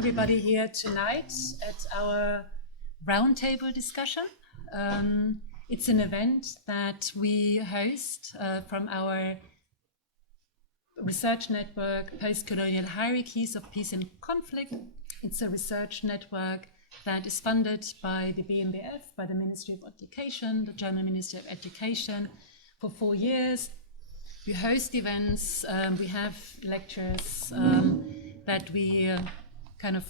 everybody here tonight at our roundtable discussion. It's an event that we host from our research network, Postcolonial Hierarchies of Peace and Conflict. It's a research network that is funded by the BMBF, by the Ministry of Education, the German Ministry of Education, for 4 years. We host events, we have lectures that we kind of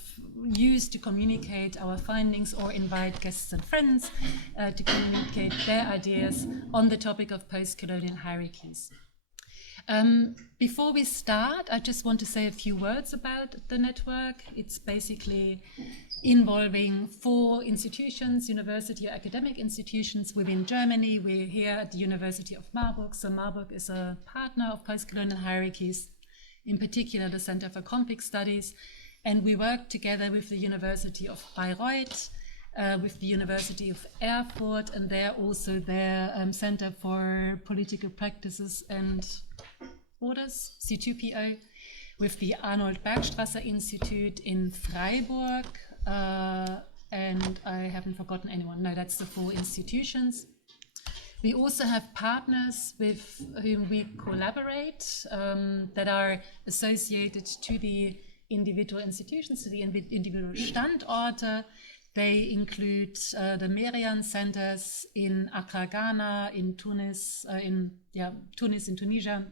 use to communicate our findings or invite guests and friends to communicate their ideas on the topic of post-colonial hierarchies. Before we start, I just want to say a few words about the network. It's basically involving 4 institutions, university or academic institutions within Germany. We're here at the University of Marburg. So Marburg is a partner of post-colonial hierarchies, in particular the Center for Conflict Studies. And we work together with the University of Bayreuth, with the University of Erfurt, and they're also their Center for Political Practices and Orders, C2PO, with the Arnold Bergstraesser Institute in Freiburg, and I haven't forgotten anyone. No, that's the 4 institutions. We also have partners with whom we collaborate that are associated to the individual institutions, to the individual Standorte. They include the Merian centers in Accra, Ghana, in Tunis, in Tunisia,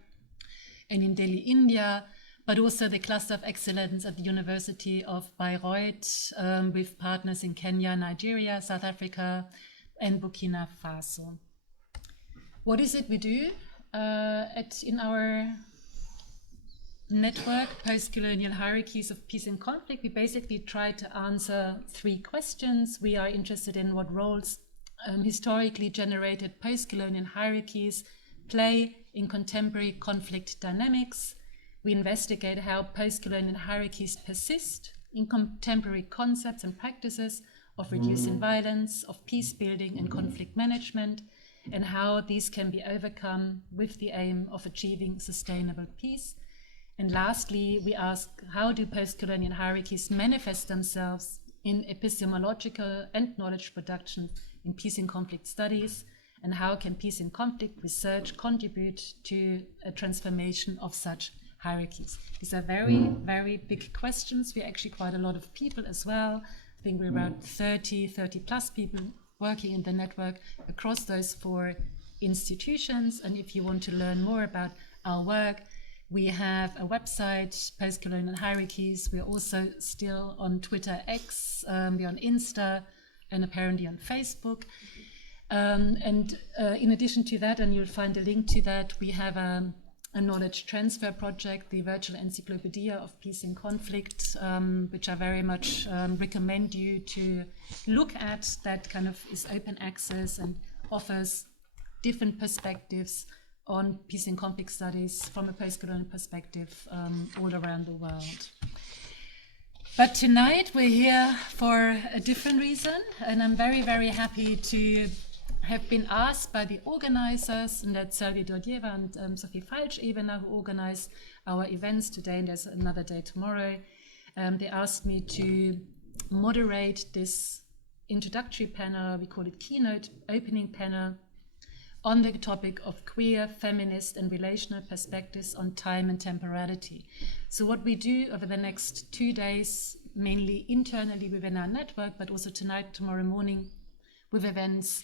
and in Delhi, India, but also the Cluster of Excellence at the University of Bayreuth with partners in Kenya, Nigeria, South Africa, and Burkina Faso. What is it we do in our network, Post-Colonial Hierarchies of Peace and Conflict? We basically try to answer 3 questions. We are interested in what roles historically generated post-colonial hierarchies play in contemporary conflict dynamics. We investigate how post-colonial hierarchies persist in contemporary concepts and practices of reducing violence, of peace building and conflict management, and how these can be overcome with the aim of achieving sustainable peace. And lastly, we ask, how do post-colonial hierarchies manifest themselves in epistemological and knowledge production in peace and conflict studies? And how can peace and conflict research contribute to a transformation of such hierarchies? These are very, very big questions. We're actually quite a lot of people as well. I think we're around 30 plus people working in the network across those 4 institutions. And if you want to learn more about our work, we have a website, Post-Colonial Hierarchies. We're also still on Twitter X, we're on Insta, and apparently on Facebook. In addition to that, and you'll find a link to that, we have a knowledge transfer project, the Virtual Encyclopedia of Peace and Conflict, which I very much recommend you to look at. That kind of is open access and offers different perspectives on peace and conflict studies from a post-colonial perspective all around the world. But tonight we're here for a different reason, and I'm very, very happy to have been asked by the organizers, and that's Selbi, Durdiyeva and Sophie Falschebner, who organize our events today, and there's another day tomorrow. They asked me to moderate this introductory panel, we call it keynote opening panel, on the topic of queer, feminist and relational perspectives on time and temporality. So what we do over the next 2 days, mainly internally within our network, but also tonight, tomorrow morning, with events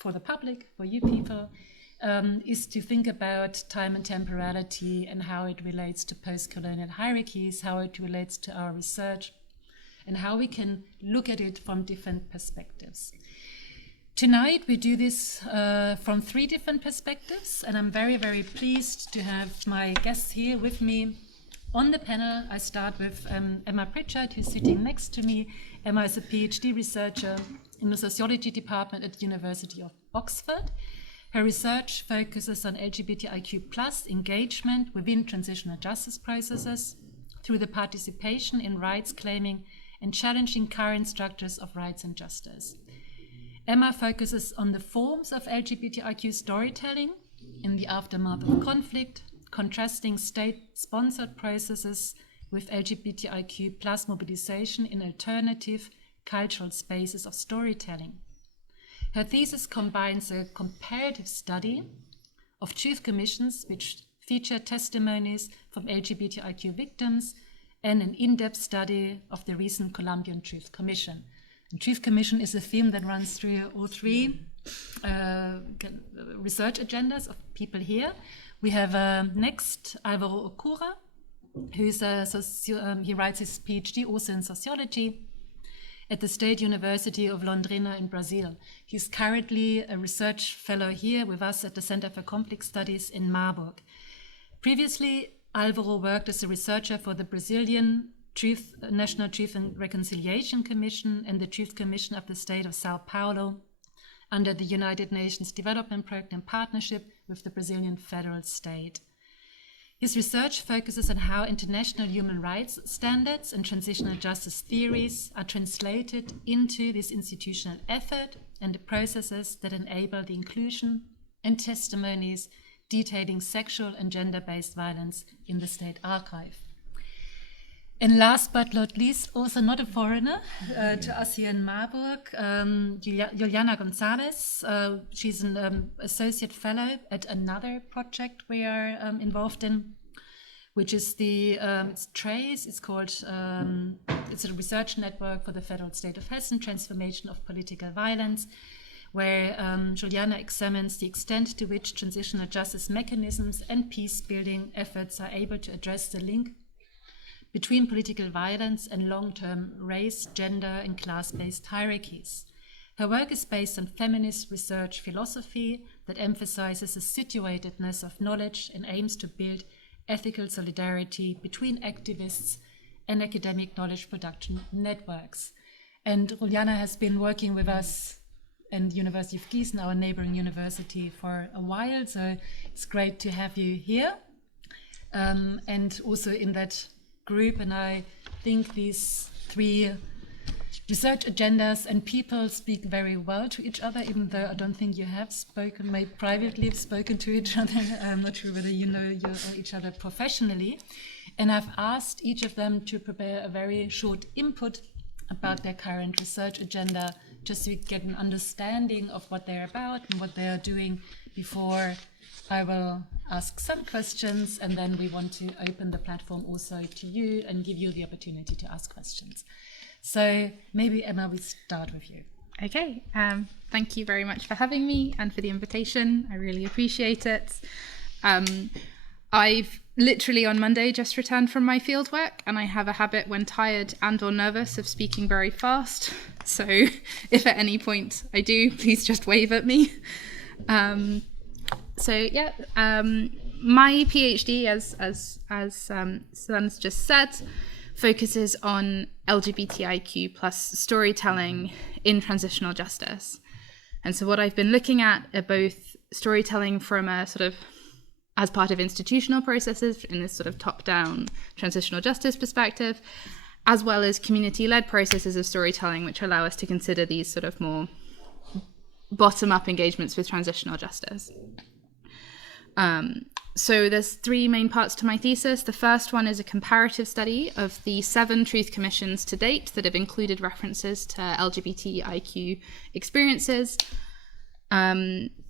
for the public, for you people, is to think about time and temporality and how it relates to post-colonial hierarchies, how it relates to our research, and how we can look at it from different perspectives. Tonight we do this from 3 different perspectives, and I'm very, very pleased to have my guests here with me on the panel. I start with Emma Pritchard, who's sitting next to me. Emma is a PhD researcher in the sociology department at the University of Oxford. Her research focuses on LGBTIQ+ engagement within transitional justice processes through the participation in rights claiming and challenging current structures of rights and justice. Emma focuses on the forms of LGBTIQ storytelling in the aftermath of conflict, contrasting state-sponsored processes with LGBTIQ plus mobilization in alternative cultural spaces of storytelling. Her thesis combines a comparative study of truth commissions, which feature testimonies from LGBTIQ victims, and an in-depth study of the recent Colombian Truth Commission. And Truth Commission is a theme that runs through all three research agendas of people here. We have next Álvaro Okura, who's he writes his PhD also in sociology at the State University of Londrina in Brazil. He's currently a research fellow here with us at the Center for Conflict Studies in Marburg. Previously, Álvaro worked as a researcher for the Brazilian National Truth and Reconciliation Commission and the Truth Commission of the State of Sao Paulo under the United Nations Development Programme partnership with the Brazilian federal state. His research focuses on how international human rights standards and transitional justice theories are translated into this institutional effort and the processes that enable the inclusion and testimonies detailing sexual and gender-based violence in the state archive. And last but not least, also not a foreigner to us here in Marburg, Juliana González. She's an associate fellow at another project we are involved in, which is it's TRACE. It's called, it's a research network for the federal state of Hessen, Transformation of Political Violence, where Juliana examines the extent to which transitional justice mechanisms and peace-building efforts are able to address the link between political violence and long-term race, gender, and class-based hierarchies. Her work is based on feminist research philosophy that emphasizes the situatedness of knowledge and aims to build ethical solidarity between activists and academic knowledge production networks. And Juliana has been working with us and University of Gießen, our neighboring university, for a while, so it's great to have you here. And also in that group, and I think these three research agendas and people speak very well to each other, even though I don't think you have spoken, maybe privately have spoken to each other. I'm not sure whether you know each other professionally. And I've asked each of them to prepare a very short input about their current research agenda, just so we get an understanding of what they're about and what they are doing before I will ask some questions, and then we want to open the platform also to you and give you the opportunity to ask questions. So maybe, Emma, we start with you. Okay, thank you very much for having me and for the invitation. I really appreciate it. I've literally on Monday just returned from my fieldwork, and I have a habit when tired and or nervous of speaking very fast. So if at any point I do, please just wave at me. My PhD, as Susanne's just said, focuses on LGBTIQ plus storytelling in transitional justice. And so what I've been looking at are both storytelling from a sort of as part of institutional processes in this sort of top-down transitional justice perspective, as well as community-led processes of storytelling, which allow us to consider these sort of more bottom-up engagements with transitional justice. So there's three main parts to my thesis. The first one is a comparative study of the 7 truth commissions to date that have included references to LGBTIQ experiences.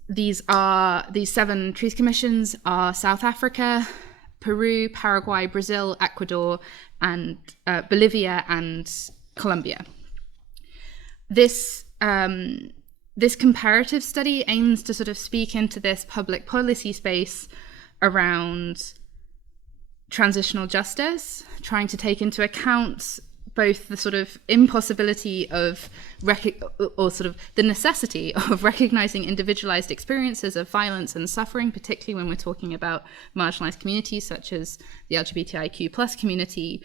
These 7 truth commissions are South Africa, Peru, Paraguay, Brazil, Ecuador, and Bolivia and Colombia. This comparative study aims to sort of speak into this public policy space around transitional justice, trying to take into account both the sort of impossibility of or sort of the necessity of recognizing individualized experiences of violence and suffering, particularly when we're talking about marginalized communities such as the LGBTIQ plus community,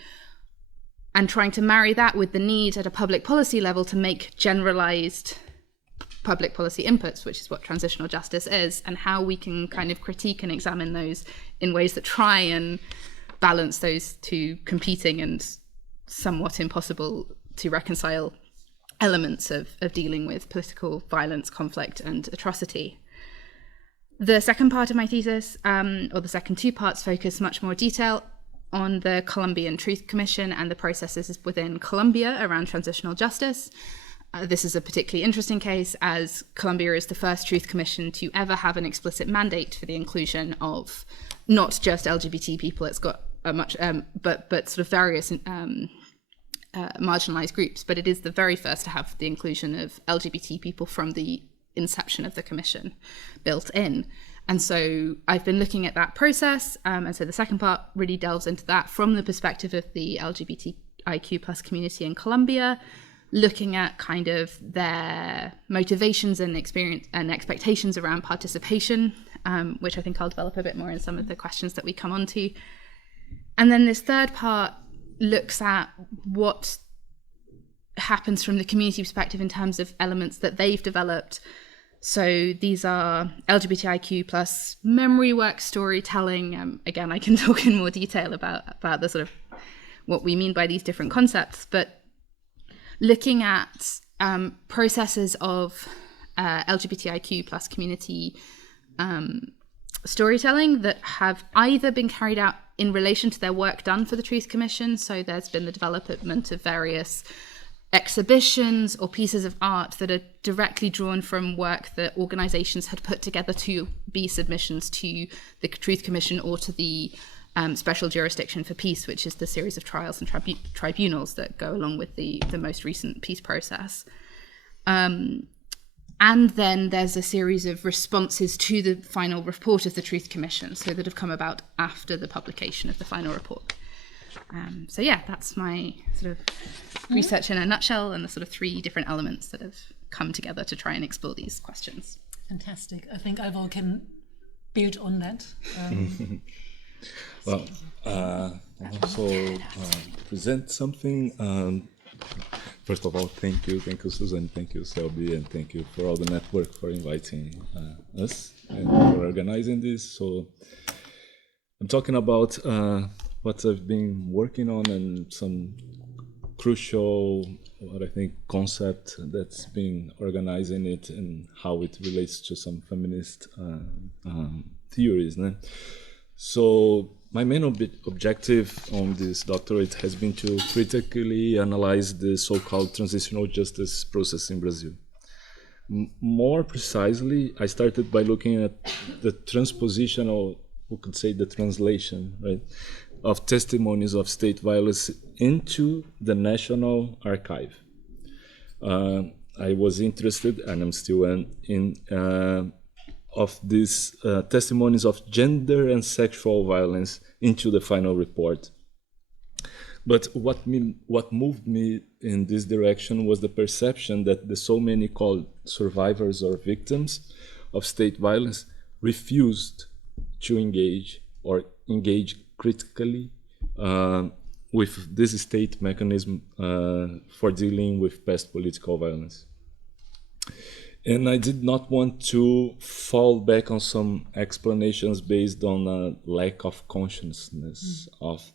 and trying to marry that with the need at a public policy level to make generalized public policy inputs, which is what transitional justice is, and how we can kind of critique and examine those in ways that try and balance those two competing and somewhat impossible to reconcile elements of dealing with political violence, conflict, and atrocity. The second part of my thesis, or the second 2 parts, focus much more detail on the Colombian Truth Commission and the processes within Colombia around transitional justice. This is a particularly interesting case, as Colombia is the first Truth Commission to ever have an explicit mandate for the inclusion of not just LGBT people. It's got a much, but sort of various marginalized groups. But it is the very first to have the inclusion of LGBT people from the inception of the commission built in. And so I've been looking at that process. And so the second part really delves into that from the perspective of the LGBTIQ plus community in Colombia, looking at kind of their motivations and experience and expectations around participation, which I think I'll develop a bit more in some of the questions that we come on to. And then this third part looks at what happens from the community perspective in terms of elements that they've developed. So these are LGBTIQ plus memory work, storytelling. Again, I can talk in more detail about the sort of what we mean by these different concepts, but looking at processes of LGBTIQ plus community storytelling that have either been carried out in relation to their work done for the Truth Commission. So there's been the development of various exhibitions or pieces of art that are directly drawn from work that organizations had put together to be submissions to the Truth Commission or to the Special Jurisdiction for Peace, which is the series of trials and tribunals that go along with the most recent peace process. And then there's a series of responses to the final report of the Truth Commission, so that have come about after the publication of the final report. So yeah, that's my sort of research in a nutshell, and the sort of three different elements that have come together to try and explore these questions. Fantastic. I think Álvaro can build on that. Well, I'll also present something. First of all, thank you, Susanne, thank you, Selbi, and thank you for all the network for inviting us and for organizing this. So I'm talking about what I've been working on and some crucial, what I think, concept that's been organizing it and how it relates to some feminist theories. Né? So my main objective on this doctorate has been to critically analyze the so-called transitional justice process in Brazil. More precisely, I started by looking at the transposition, or we could say the translation, right, of testimonies of state violence into the National Archive. I was interested, and I'm still in of these testimonies of gender and sexual violence into the final report. But what moved me in this direction was the perception that the so many called survivors or victims of state violence refused to engage critically with this state mechanism for dealing with past political violence. And I did not want to fall back on some explanations based on a lack of consciousness of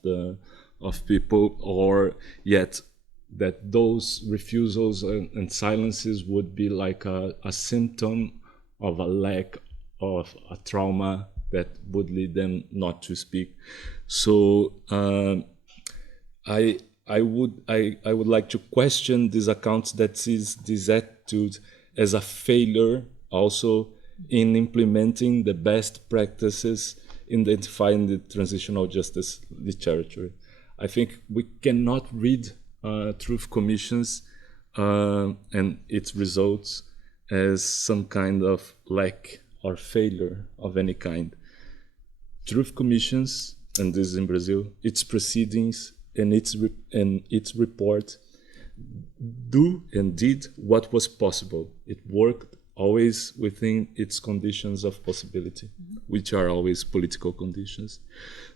people, or yet that those refusals and silences would be like a symptom of a lack of a trauma that would lead them not to speak. So I would like to question these accounts that sees this attitude as a failure also in implementing the best practices identifying the transitional justice literature. I think we cannot read truth commissions and its results as some kind of lack or failure of any kind. Truth commissions, and this is in Brazil, its proceedings and its report do and did what was possible. It worked always within its conditions of possibility, which are always political conditions.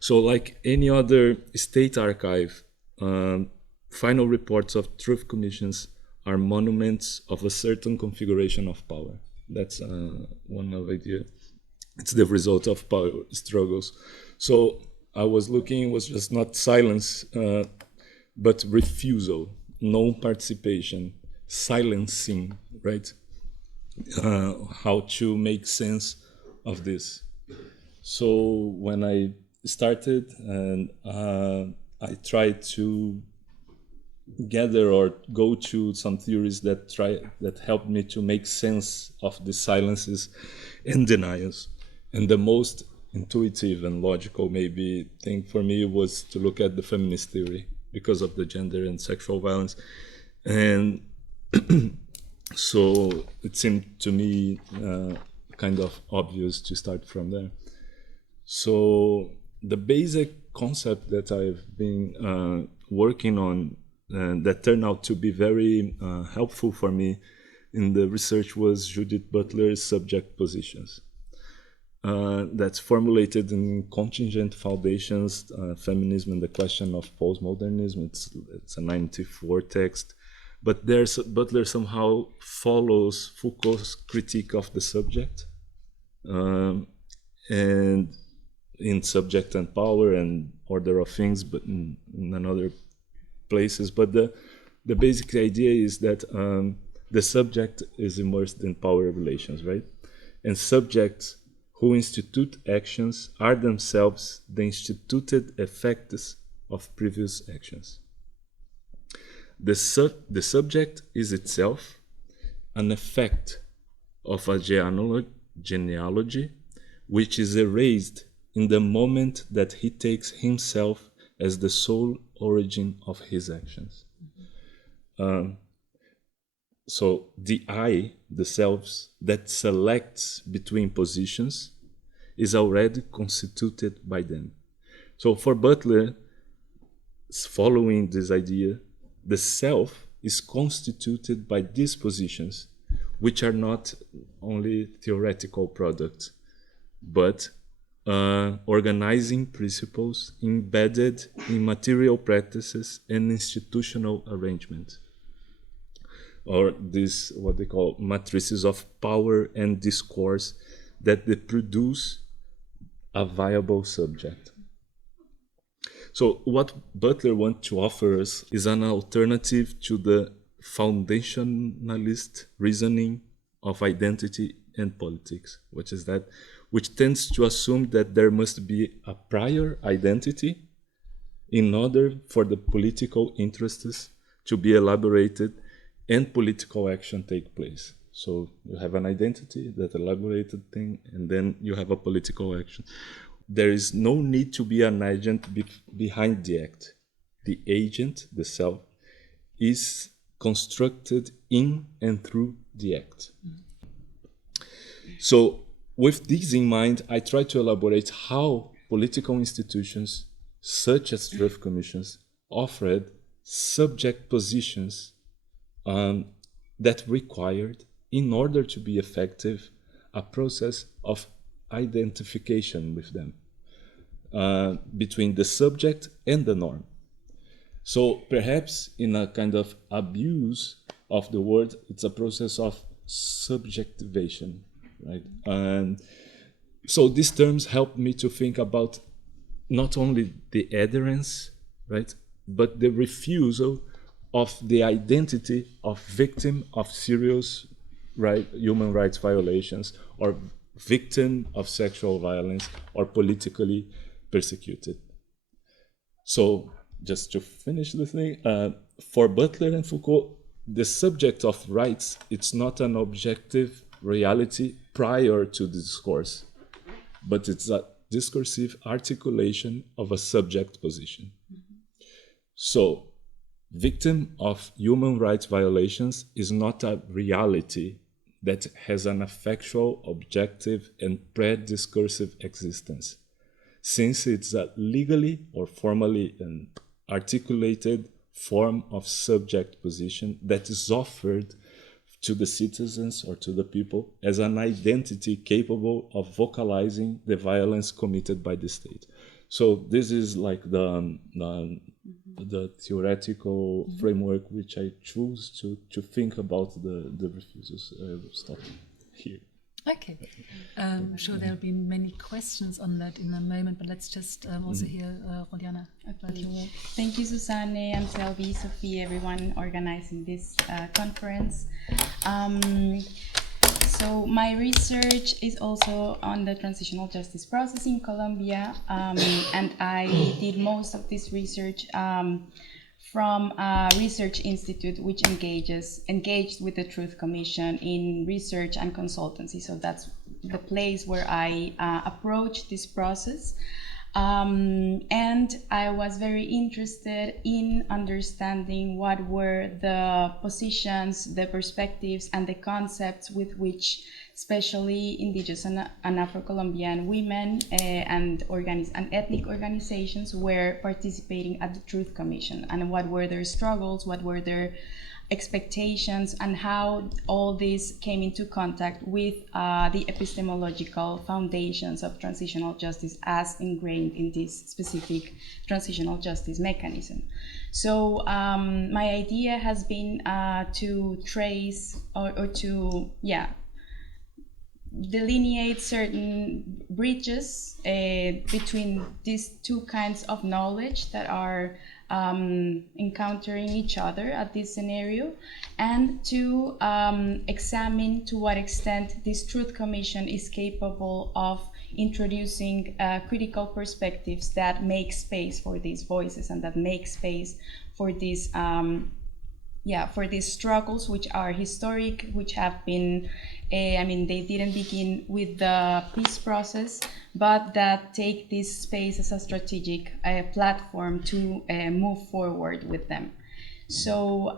So like any other state archive, final reports of truth commissions are monuments of a certain configuration of power. That's one of the idea. It's the result of power struggles. So I was looking, it was just not silence, but refusal. No participation, silencing, right? How to make sense of this. So when I started, and I tried to gather or go to some theories that helped me to make sense of the silences and denials. And the most intuitive and logical maybe thing for me was to look at the feminist theory because of the gender and sexual violence. And so it seemed to me kind of obvious to start from there. So the basic concept that I've been working on that turned out to be very helpful for me in the research was Judith Butler's subject positions. That's formulated in Contingent Foundations, Feminism and the Question of Postmodernism. It's a 94 text. But Butler somehow follows Foucault's critique of the subject, and in Subject and Power and Order of Things, but in another places. But the basic idea is that the subject is immersed in power relations, right? And subjects who institute actions are themselves the instituted effects of previous actions. The subject is itself an effect of a genealogy which is erased in the moment that he takes himself as the sole origin of his actions. So the I, the selves, that selects between positions is already constituted by them. So for Butler, following this idea, the self is constituted by these positions, which are not only theoretical products, but organizing principles embedded in material practices and institutional arrangement, or this what they call matrices of power and discourse that they produce a viable subject. So what Butler wants to offer us is an alternative to the foundationalist reasoning of identity and politics, which tends to assume that there must be a prior identity in order for the political interests to be elaborated and political action take place. So you have an identity, that elaborated thing, and then you have a political action. There is no need to be an agent behind the act. The agent, the self, is constructed in and through the act. So with this in mind, I try to elaborate how political institutions, such as truth commissions, offered subject positions that required, in order to be effective, a process of identification with them, between the subject and the norm. So perhaps in a kind of abuse of the word, it's a process of subjectivation, right? And so these terms help me to think about not only the adherence, right, but the refusal of the identity of victim of serious human rights violations, or victim of sexual violence, or politically persecuted. So just to finish the thing, for Butler and Foucault, the subject of rights, it's not an objective reality prior to the discourse, but it's a discursive articulation of a subject position. So victim of human rights violations is not a reality that has an effectual, objective, and pre-discursive existence, since it's a legally or formally articulated form of subject position that is offered to the citizens or to the people as an identity capable of vocalizing the violence committed by the state. So this is like the theoretical framework which I choose to think about the refusals. I will stop here. Okay. I'm sure there'll be many questions on that in a moment, but let's just also hear Juliana. Okay. Thank you, Susanne and Selbi, Sophie, everyone organizing this conference. So my research is also on the transitional justice process in Colombia, and I did most of this research from a research institute which engaged with the Truth Commission in research and consultancy. So that's the place where I approached this process. And I was very interested in understanding what were the positions, the perspectives, and the concepts with which especially indigenous and Afro-Colombian women and ethnic organizations were participating at the Truth Commission, and what were their struggles, what were their expectations, and how all this came into contact with the epistemological foundations of transitional justice as ingrained in this specific transitional justice mechanism. So my idea has been to trace or to delineate certain bridges between these two kinds of knowledge that are encountering each other at this scenario, and to examine to what extent this Truth Commission is capable of introducing critical perspectives that make space for these voices and that make space for these for these struggles, which are historic, which have been they didn't begin with the peace process, but that take this space as a strategic platform to move forward with them. So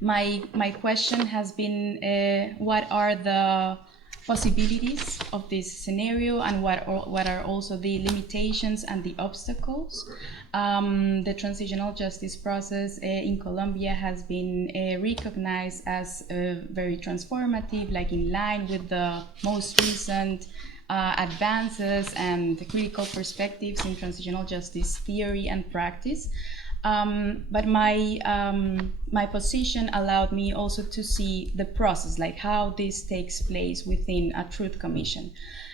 my question has been, what are the possibilities of this scenario, and what are also the limitations and the obstacles? The transitional justice process in Colombia has been recognized as very transformative, like in line with the most recent advances and the critical perspectives in transitional justice theory and practice. But my position allowed me also to see the process, like how this takes place within a Truth Commission.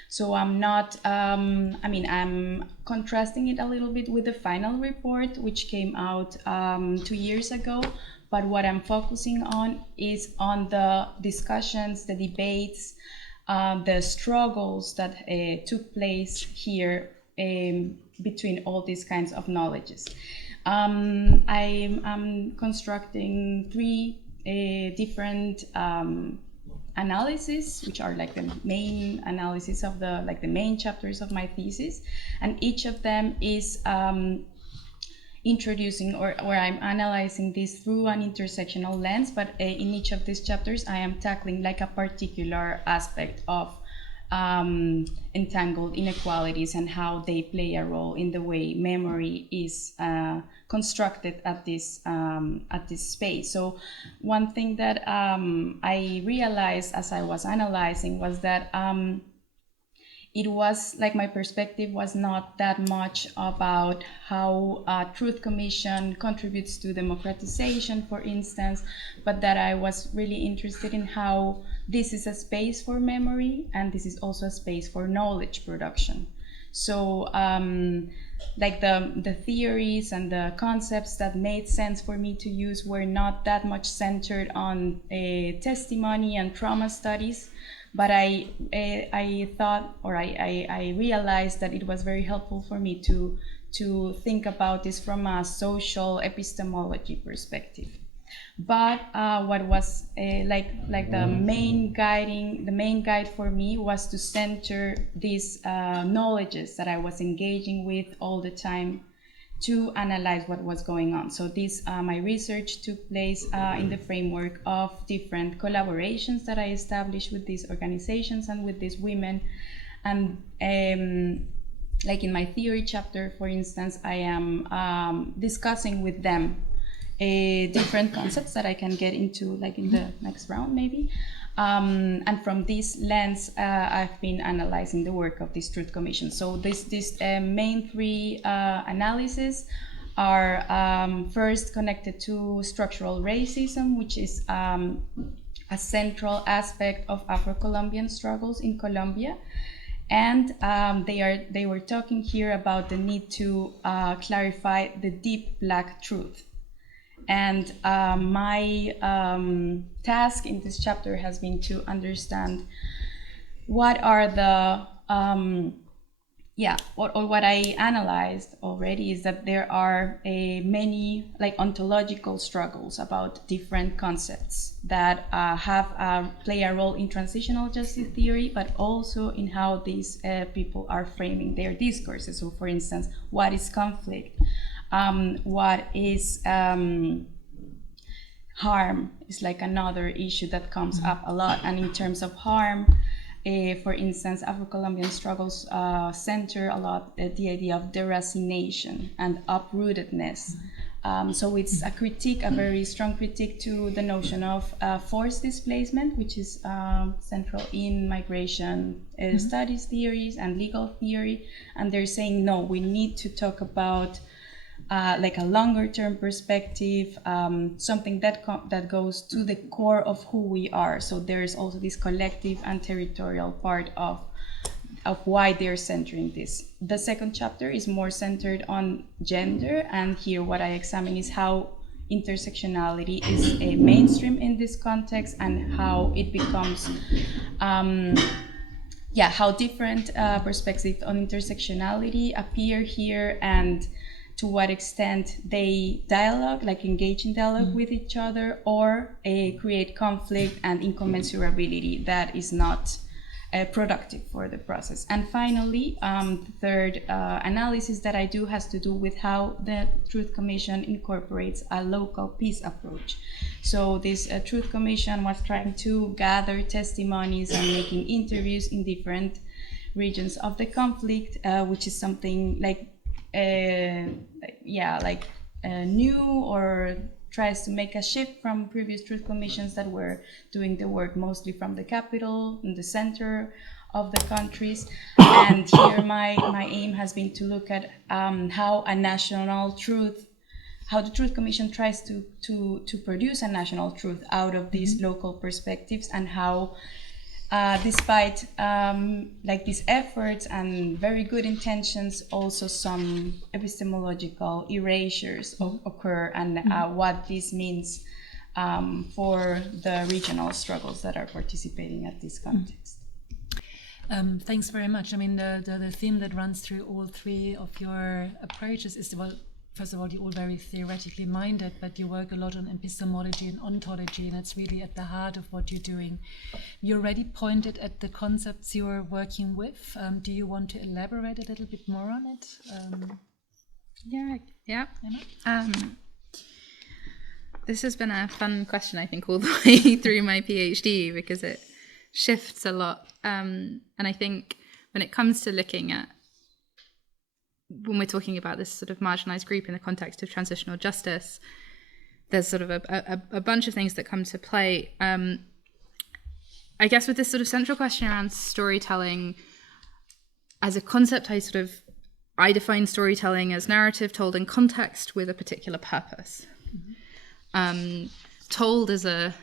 So I'm not, I'm contrasting it a little bit with the final report, which came out 2 years ago. But what I'm focusing on is on the discussions, the debates, the struggles that took place here between all these kinds of knowledges. I'm constructing 3 different analysis, which are like the main analysis of the main chapters of my thesis, and each of them is introducing or I'm analyzing this through an intersectional lens, but in each of these chapters I am tackling like a particular aspect of entangled inequalities and how they play a role in the way memory is constructed at this space. So one thing that I realized as I was analyzing was that it was like my perspective was not that much about how Truth Commission contributes to democratization, for instance, but that I was really interested in how this is a space for memory, and this is also a space for knowledge production. So like the theories and the concepts that made sense for me to use were not that much centered on testimony and trauma studies, but I thought, or I realized that it was very helpful for me to think about this from a social epistemology perspective. But what was like the main guide for me was to center these knowledges that I was engaging with all the time to analyze what was going on. So this my research took place in the framework of different collaborations that I established with these organizations and with these women. And like in my theory chapter, for instance, I am discussing with them different concepts that I can get into like in the next round maybe. And from this lens, I've been analyzing the work of this Truth Commission. So these main 3 analyses are first connected to structural racism, which is a central aspect of Afro-Colombian struggles in Colombia. And they were talking here about the need to clarify the deep Black truth. And my task in this chapter has been to understand what are the what I analyzed already is that there are many like ontological struggles about different concepts that play a role in transitional justice theory, but also in how these people are framing their discourses. So, for instance, what is conflict? What is harm is like another issue that comes up a lot. And in terms of harm, for instance, Afro-Colombian struggles center a lot the idea of deracination and uprootedness. So it's a critique, a very strong critique to the notion of forced displacement, which is central in migration studies theories and legal theory. And they're saying, no, we need to talk about like a longer term perspective, something that goes to the core of who we are. So there is also this collective and territorial part of why they're centering this. The second chapter is more centered on gender, and here what I examine is how intersectionality is a mainstream in this context and how it becomes how different perspectives on intersectionality appear here, and to what extent they dialogue, like engage in dialogue with each other, or create conflict and incommensurability that is not productive for the process. And finally, the third analysis that I do has to do with how the Truth Commission incorporates a local peace approach. So this Truth Commission was trying to gather testimonies and making interviews in different regions of the conflict, which is something like new, or tries to make a shift from previous Truth Commissions that were doing the work mostly from the capital and the center of the countries. And here my aim has been to look at how the Truth Commission tries to produce a national truth out of these local perspectives, and how despite these efforts and very good intentions, also some epistemological erasures occur, and what this means for the regional struggles that are participating at this context. Thanks very much. I mean, the theme that runs through all three of your approaches is, well, first of all, you're all very theoretically minded, but you work a lot on epistemology and ontology, and it's really at the heart of what you're doing. You already pointed at the concepts you're working with. Do you want to elaborate a little bit more on it? Yeah. This has been a fun question, I think, all the way through my PhD, because it shifts a lot. And I think when it comes to looking at, when we're talking about this sort of marginalized group in the context of transitional justice, there's sort of a bunch of things that come to play. I guess with this sort of central question around storytelling as a concept, I define storytelling as narrative told in context with a particular purpose. Told as a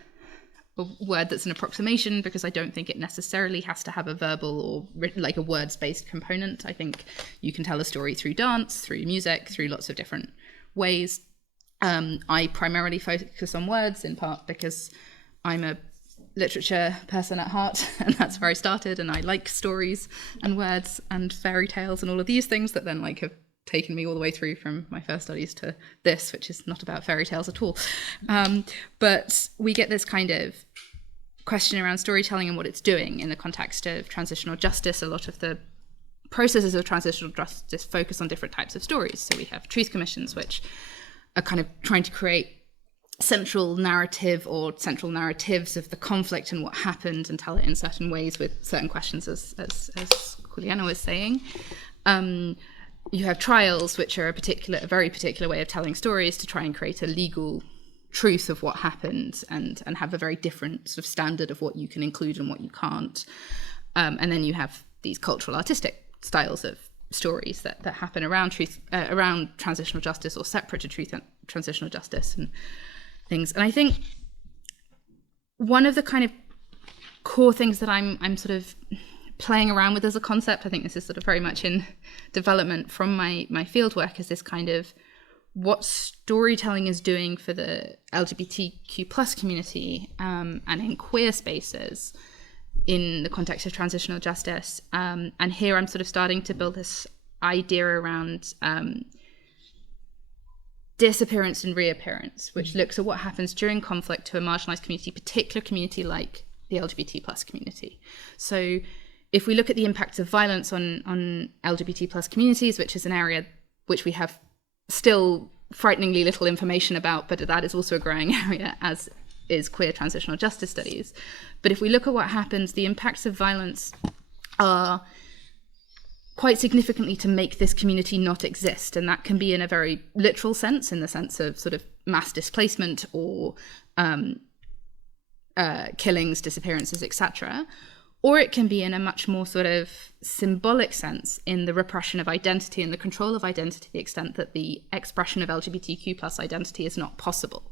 word that's an approximation, because I don't think it necessarily has to have a verbal or like a words-based component. I think you can tell a story through dance, through music, through lots of different ways. I primarily focus on words, in part because I'm a literature person at heart, and that's where I started, and I like stories and words and fairy tales and all of these things that then like have taken me all the way through from my first studies to this, which is not about fairy tales at all. But we get this kind of question around storytelling and what it's doing in the context of transitional justice. A lot of the processes of transitional justice focus on different types of stories. So we have truth commissions, which are kind of trying to create central narrative or central narratives of the conflict and what happened, and tell it in certain ways with certain questions, as Juliana was saying. You have trials, which are a very particular way of telling stories to try and create a legal truth of what happened, and have a very different sort of standard of what you can include and what you can't. And then you have these cultural artistic styles of stories that happen around around transitional justice, or separate to truth and transitional justice and things. And I think one of the kind of core things that I'm sort of playing around with as a concept, I think this is sort of very much in development from my field work, is this kind of what storytelling is doing for the LGBTQ plus community and in queer spaces in the context of transitional justice. And here I'm sort of starting to build this idea around disappearance and reappearance, which looks at what happens during conflict to a marginalized community, particular community like the LGBT plus community. So if we look at the impacts of violence on LGBT plus communities, which is an area which we have still frighteningly little information about, but that is also a growing area, as is queer transitional justice studies. But if we look at what happens, the impacts of violence are quite significantly to make this community not exist. And that can be in a very literal sense, in the sense of sort of mass displacement or killings, disappearances, etc. Or it can be in a much more sort of symbolic sense in the repression of identity and the control of identity to the extent that the expression of LGBTQ plus identity is not possible.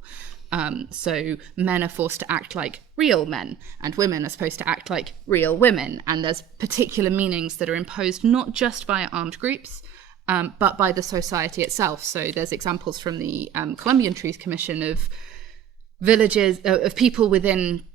So men are forced to act like real men and women are supposed to act like real women. And there's particular meanings that are imposed not just by armed groups, but by the society itself. So there's examples from the Colombian Truth Commission of villages, of people within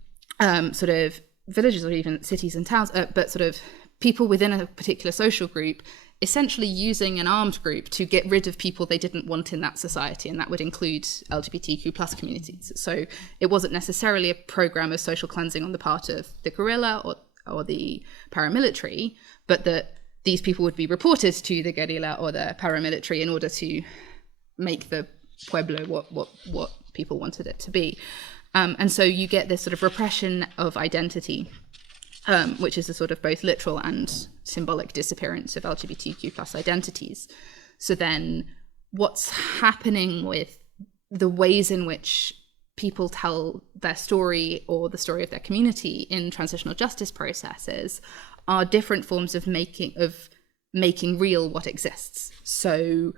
sort of villages or even cities and towns, but sort of people within a particular social group essentially using an armed group to get rid of people they didn't want in that society, and that would include LGBTQ plus communities. So it wasn't necessarily a program of social cleansing on the part of the guerrilla or the paramilitary, but that these people would be reported to the guerrilla or the paramilitary in order to make the pueblo what people wanted it to be. And so you get this sort of repression of identity, which is a sort of both literal and symbolic disappearance of LGBTQ plus identities. So then what's happening with the ways in which people tell their story or the story of their community in transitional justice processes are different forms of making real what exists. So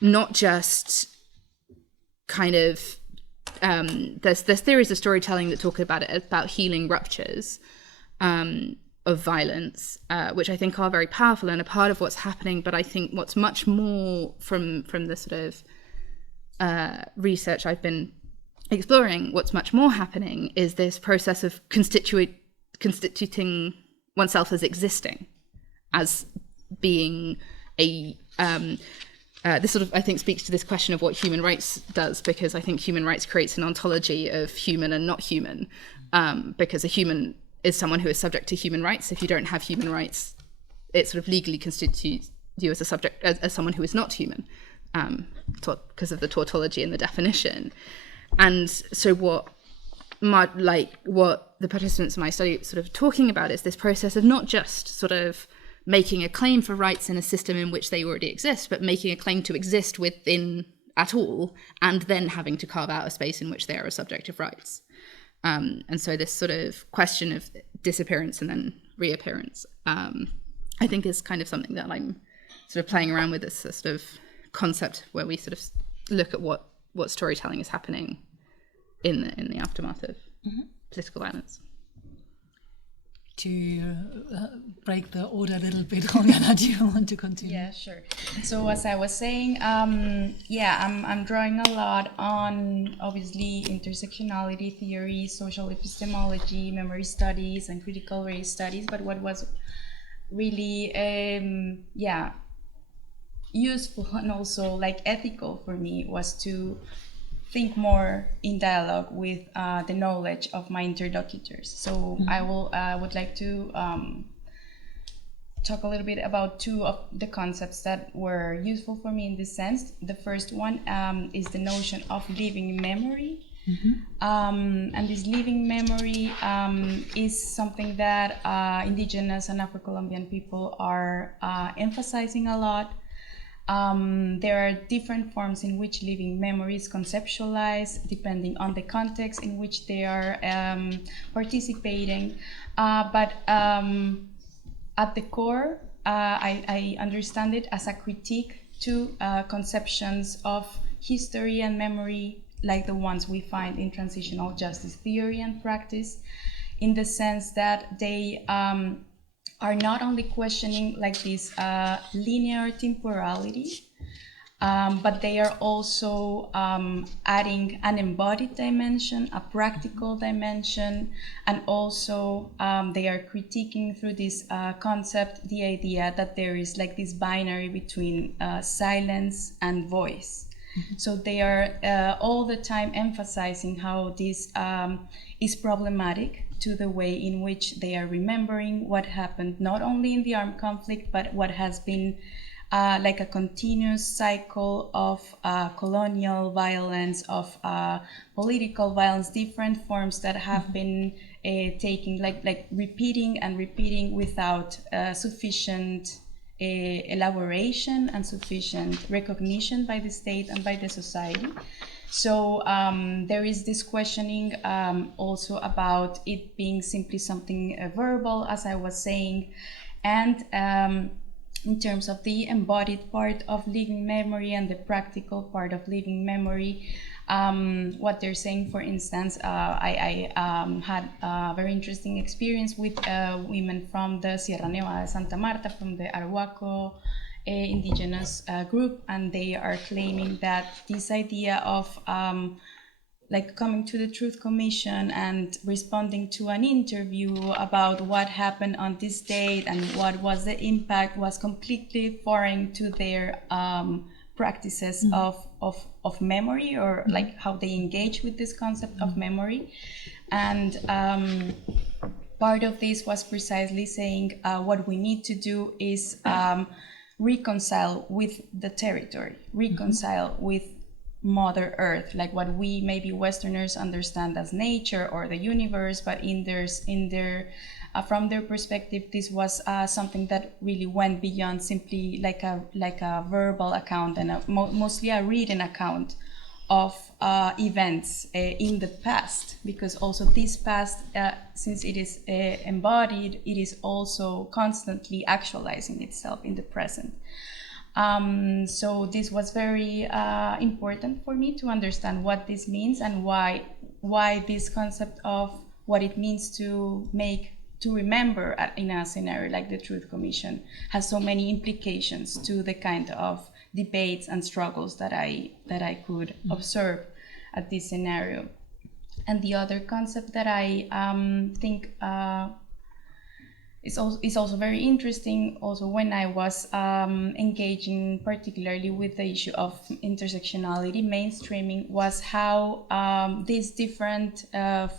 not just kind of there's theories of storytelling that talk about healing ruptures of violence, which I think are very powerful and a part of what's happening. But I think what's much more from the sort of research I've been exploring, what's much more happening is this process of constituting oneself as existing, as being a this sort of, I think, speaks to this question of what human rights does, because I think human rights creates an ontology of human and not human, because a human is someone who is subject to human rights. If you don't have human rights, it sort of legally constitutes you as a subject, as someone who is not human, because of the tautology and the definition. And so what the participants in my study sort of talking about is this process of not just sort of making a claim for rights in a system in which they already exist, but making a claim to exist within at all, and then having to carve out a space in which they are a subject of rights. And so this sort of question of disappearance and then reappearance, I think is kind of something that I'm sort of playing around with, this sort of concept where we sort of look at what storytelling is happening in the aftermath of political violence. To break the order a little bit, Juliana, do you want to continue? Yeah, sure. So as I was saying, I'm drawing a lot on, obviously, intersectionality theory, social epistemology, memory studies, and critical race studies. But what was really, useful and also like ethical for me was to think more in dialogue with the knowledge of my interlocutors. So I would like to talk a little bit about two of the concepts that were useful for me in this sense. The first one is the notion of living memory. And this living memory is something that indigenous and Afro-Colombian people are emphasizing a lot. There are different forms in which living memory is conceptualized, depending on the context in which they are participating. But at the core, I understand it as a critique to conceptions of history and memory, like the ones we find in transitional justice theory and practice, in the sense that they are not only questioning like this linear temporality, But they are also adding an embodied dimension, a practical dimension, and also they are critiquing through this concept the idea that there is like this binary between silence and voice. So they are all the time emphasizing how this is problematic to the way in which they are remembering what happened, not only in the armed conflict, but what has been like a continuous cycle of colonial violence, of political violence, different forms that have been taking, like repeating and repeating without sufficient elaboration and sufficient recognition by the state and by the society. So there is this questioning also about it being simply something verbal, as I was saying, and in terms of the embodied part of living memory and the practical part of living memory, what they're saying, for instance, I had a very interesting experience with women from the Sierra Nevada de Santa Marta, from the Arhuaco indigenous group, and they are claiming that this idea of like coming to the Truth Commission and responding to an interview about what happened on this date and what was the impact was completely foreign to their practices of memory, or like how they engage with this concept of memory. And part of this was precisely saying what we need to do is reconcile with the territory, reconcile with Mother Earth, like what we maybe Westerners understand as nature or the universe, but from their perspective, this was something that really went beyond simply like a verbal account and mostly a written account of events in the past, because also this past, since it is embodied, it is also constantly actualizing itself in the present. So this was very important for me to understand what this means and why this concept of what it means to remember in a scenario like the Truth Commission has so many implications to the kind of debates and struggles that I could observe at this scenario. And the other concept that I think is also very interesting, also when I was engaging particularly with the issue of intersectionality mainstreaming, was how these different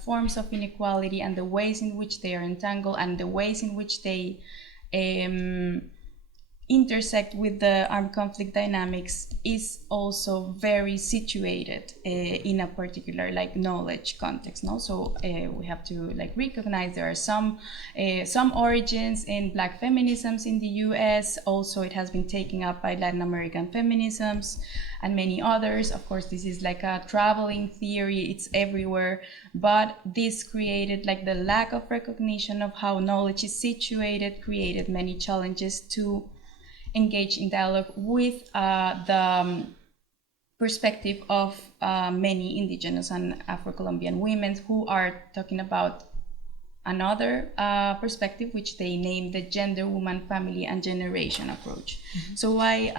forms of inequality and the ways in which they are entangled and the ways in which they intersect with the armed conflict dynamics is also very situated in a particular like knowledge context. No, so we have to like recognize there are some origins in Black feminisms in the U.S. Also, it has been taken up by Latin American feminisms and many others. Of course, this is like a traveling theory; it's everywhere. But this created like the lack of recognition of how knowledge is situated, created many challenges to engage in dialogue with the perspective of many indigenous and Afro-Colombian women who are talking about another perspective, which they name the gender, woman, family, and generation approach. Mm-hmm. So I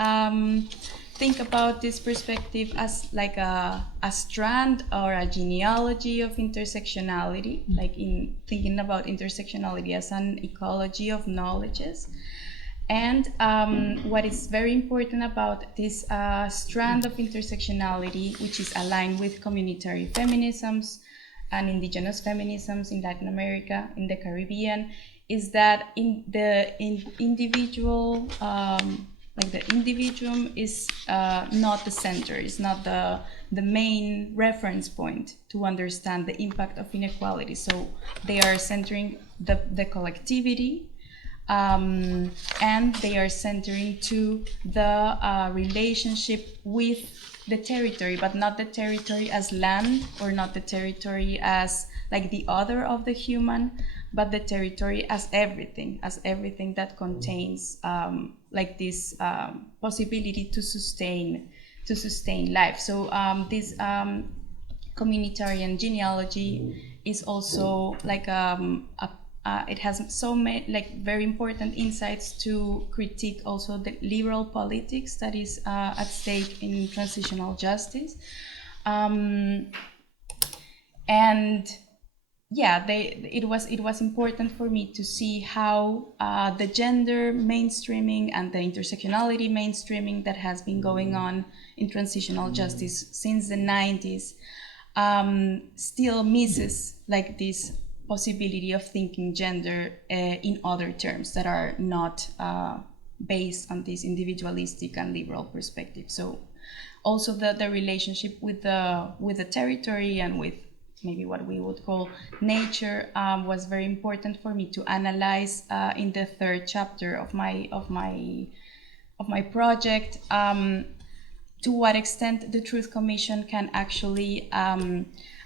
think about this perspective as like a strand or a genealogy of intersectionality, mm-hmm. like in thinking about intersectionality as an ecology of knowledges. And what is very important about this strand of intersectionality, which is aligned with communitary feminisms and indigenous feminisms in Latin America, in the Caribbean, is that the individual, like the individuum is not the center, is not the main reference point to understand the impact of inequality. So they are centering the collectivity, and they are centering to the relationship with the territory, but not the territory as land, or not the territory as like the other of the human, but the territory as everything that contains like this possibility to sustain life. So this communitarian genealogy is also like a it has so many very important insights to critique also the liberal politics that is at stake in transitional justice, and yeah, it was important for me to see how the gender mainstreaming and the intersectionality mainstreaming that has been going on in transitional justice since the 90s still misses this possibility of thinking gender in other terms that are not based on this individualistic and liberal perspective. So also the relationship with the territory and with maybe what we would call nature was very important for me to analyze in the third chapter of my project, to what extent the Truth Commission can actually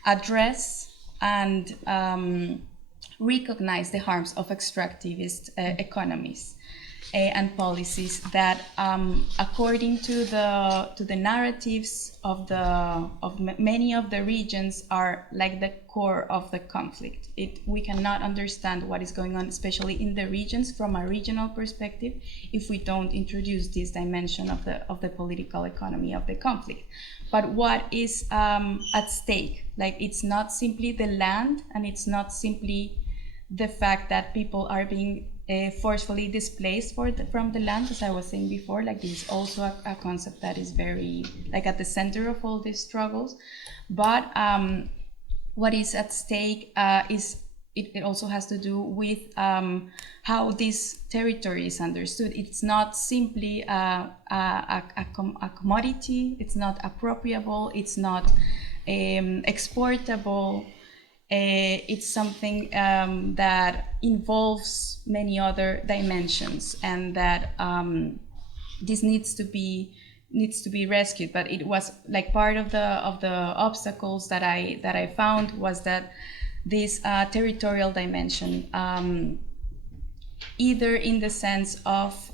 address and recognize the harms of extractivist economies and policies that, according to the narratives of many of the regions, are like the core of the conflict. We cannot understand what is going on, especially in the regions, from a regional perspective, if we don't introduce this dimension of the political economy of the conflict. But what is at stake? It's not simply the land, and it's not simply the fact that people are being forcefully displaced from the land, as I was saying before. This is also a concept that is very at the center of all these struggles. But what is at stake is it also has to do with how this territory is understood. It's not simply a commodity. It's not appropriable. It's not exportable. It's something that involves many other dimensions, and that this needs to be rescued. But it was part of the obstacles that I found was that this territorial dimension, either in the sense of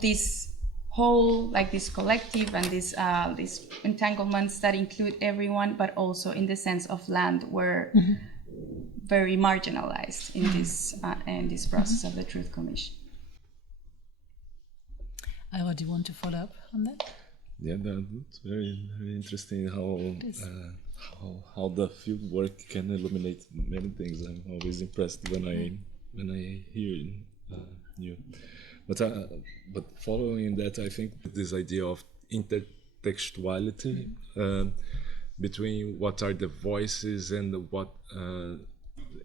this whole, this collective and these entanglements that include everyone, but also in the sense of land, were very marginalized in this process of the Truth Commission. Álvaro, do you want to follow up on that? Yeah, that's very, very interesting how the field work can illuminate many things. I'm always impressed when I hear you. But following that, I think this idea of intertextuality between what are the voices and what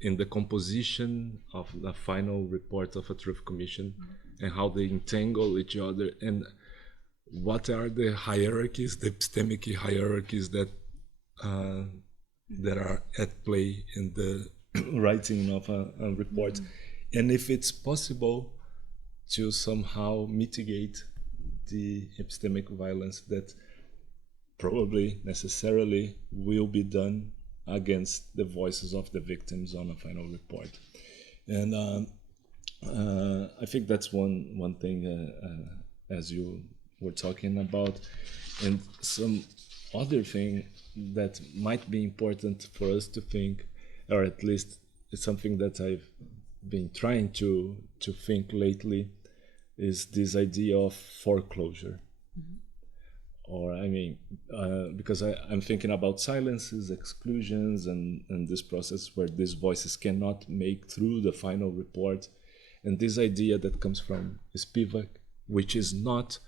in the composition of the final report of a Truth Commission, and how they entangle each other, and what are the hierarchies, the epistemic hierarchies that are at play in the writing of a report, and if it's possible to somehow mitigate the epistemic violence that probably necessarily will be done against the voices of the victims on a final report. And I think that's one thing, as you were talking about, and some other thing that might be important for us to think, or at least it's something that I've been trying to think lately, is this idea of foreclosure. Or because I'm thinking about silences, exclusions, and this process where these voices cannot make through the final report, and this idea that comes from Spivak, which is not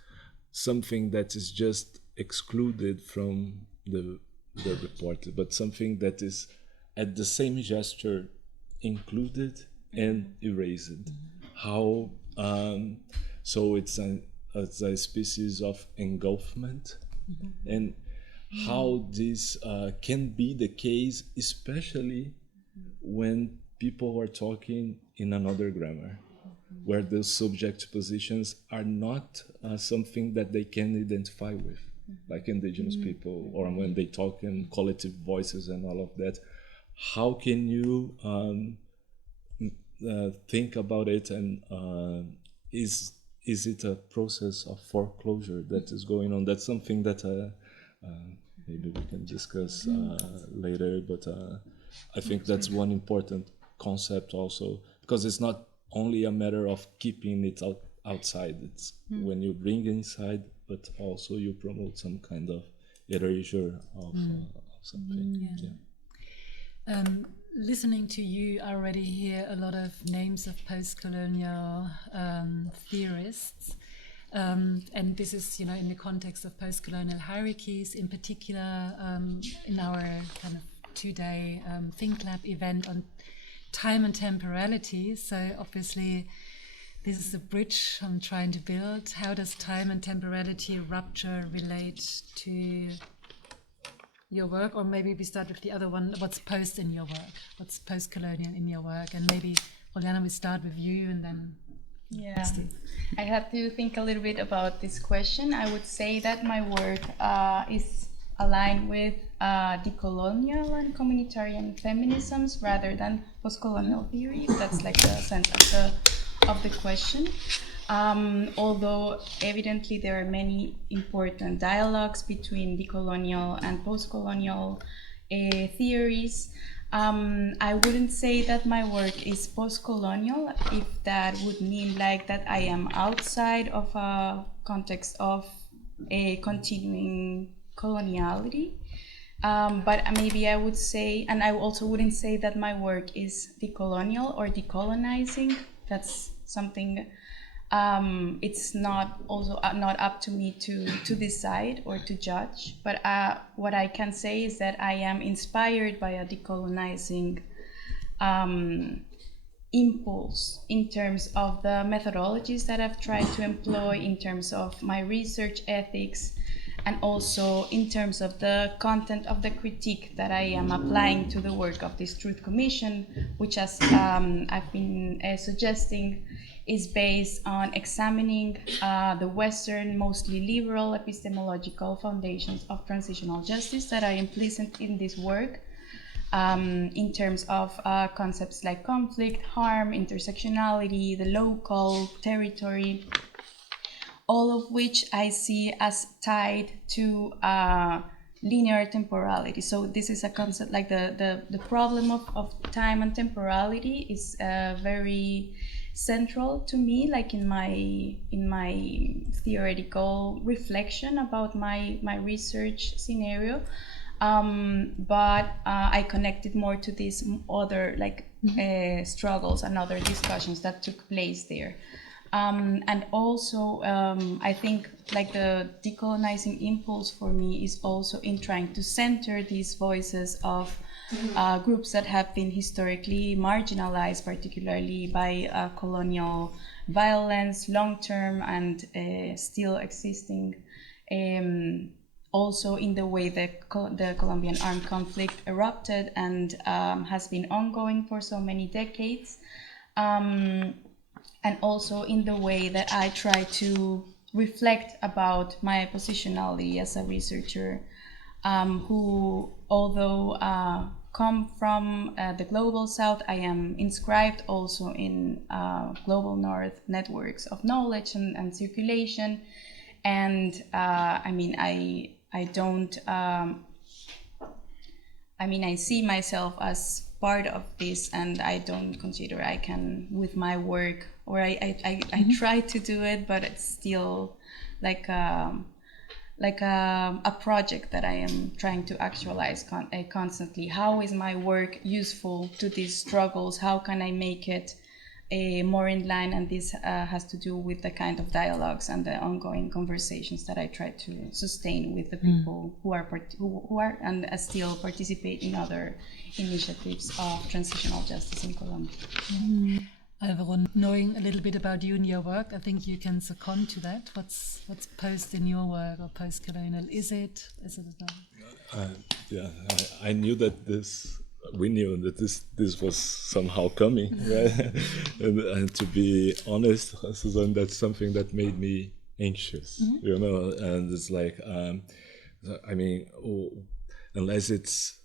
something that is just excluded from the report, but something that is at the same gesture included and erased. How so it's a species of engulfment, and how this can be the case, especially when people are talking in another grammar, where the subject positions are not something that they can identify with, like indigenous people, or when they talk in collective voices and all of that. How can you think about it, and is it a process of foreclosure that is going on? That's something that maybe we can discuss later, but I think that's one important concept also, because it's not only a matter of keeping it outside. It's when you bring inside, but also you promote some kind of erasure of something. Listening to you, I already hear a lot of names of post-colonial theorists. And this is, in the context of post-colonial hierarchies, in particular, in our kind of 2-day Think Lab event on time and temporality. So obviously, this is the bridge I'm trying to build. How does time and temporality rupture relate to your work? Or maybe we start with the other one. What's post in your work? What's post-colonial in your work? And maybe, Juliana, we start with you and then... Yeah, I had to think a little bit about this question. I would say that my work is aligned with decolonial and communitarian feminisms rather than postcolonial theory. That's like the sense of the question. Although evidently there are many important dialogues between decolonial and postcolonial theories. I wouldn't say that my work is post-colonial, if that would mean like that I am outside of a context of a continuing coloniality. But maybe I would say, and I also wouldn't say that my work is decolonial or decolonizing. That's something it's not up to me to decide or to judge, but what I can say is that I am inspired by a decolonizing impulse in terms of the methodologies that I've tried to employ, in terms of my research ethics, and also in terms of the content of the critique that I am applying to the work of this Truth Commission, which, as I've been suggesting, is based on examining the Western, mostly liberal epistemological foundations of transitional justice that are implicit in this work, in terms of concepts like conflict, harm, intersectionality, the local, territory, all of which I see as tied to linear temporality. So this is a concept like the problem of time and temporality is very central to me, like in my theoretical reflection about my research scenario, but I connected more to these other struggles and other discussions that took place there, and also I think like the decolonizing impulse for me is also in trying to center these voices of groups that have been historically marginalized, particularly by colonial violence, long-term and still existing. Also in the way the Colombian armed conflict erupted and has been ongoing for so many decades. And also in the way that I try to reflect about my positionality as a researcher who, although come from the global south, I am inscribed also in global north networks of knowledge and circulation. And I see myself as part of this, and I don't consider I can, with my work, or I try to do it, but it's still like a project that I am trying to actualize constantly. How is my work useful to these struggles? How can I make it more in line? And this has to do with the kind of dialogues and the ongoing conversations that I try to sustain with the people who are and still participate in other initiatives of transitional justice in Colombia. Álvaro, knowing a little bit about you and your work, I think you can second to that. What's post in your work or post-colonial? Is it not? I knew that we knew that this was somehow coming, right? and to be honest, Susanne, that's something that made me anxious, and it's like, unless it's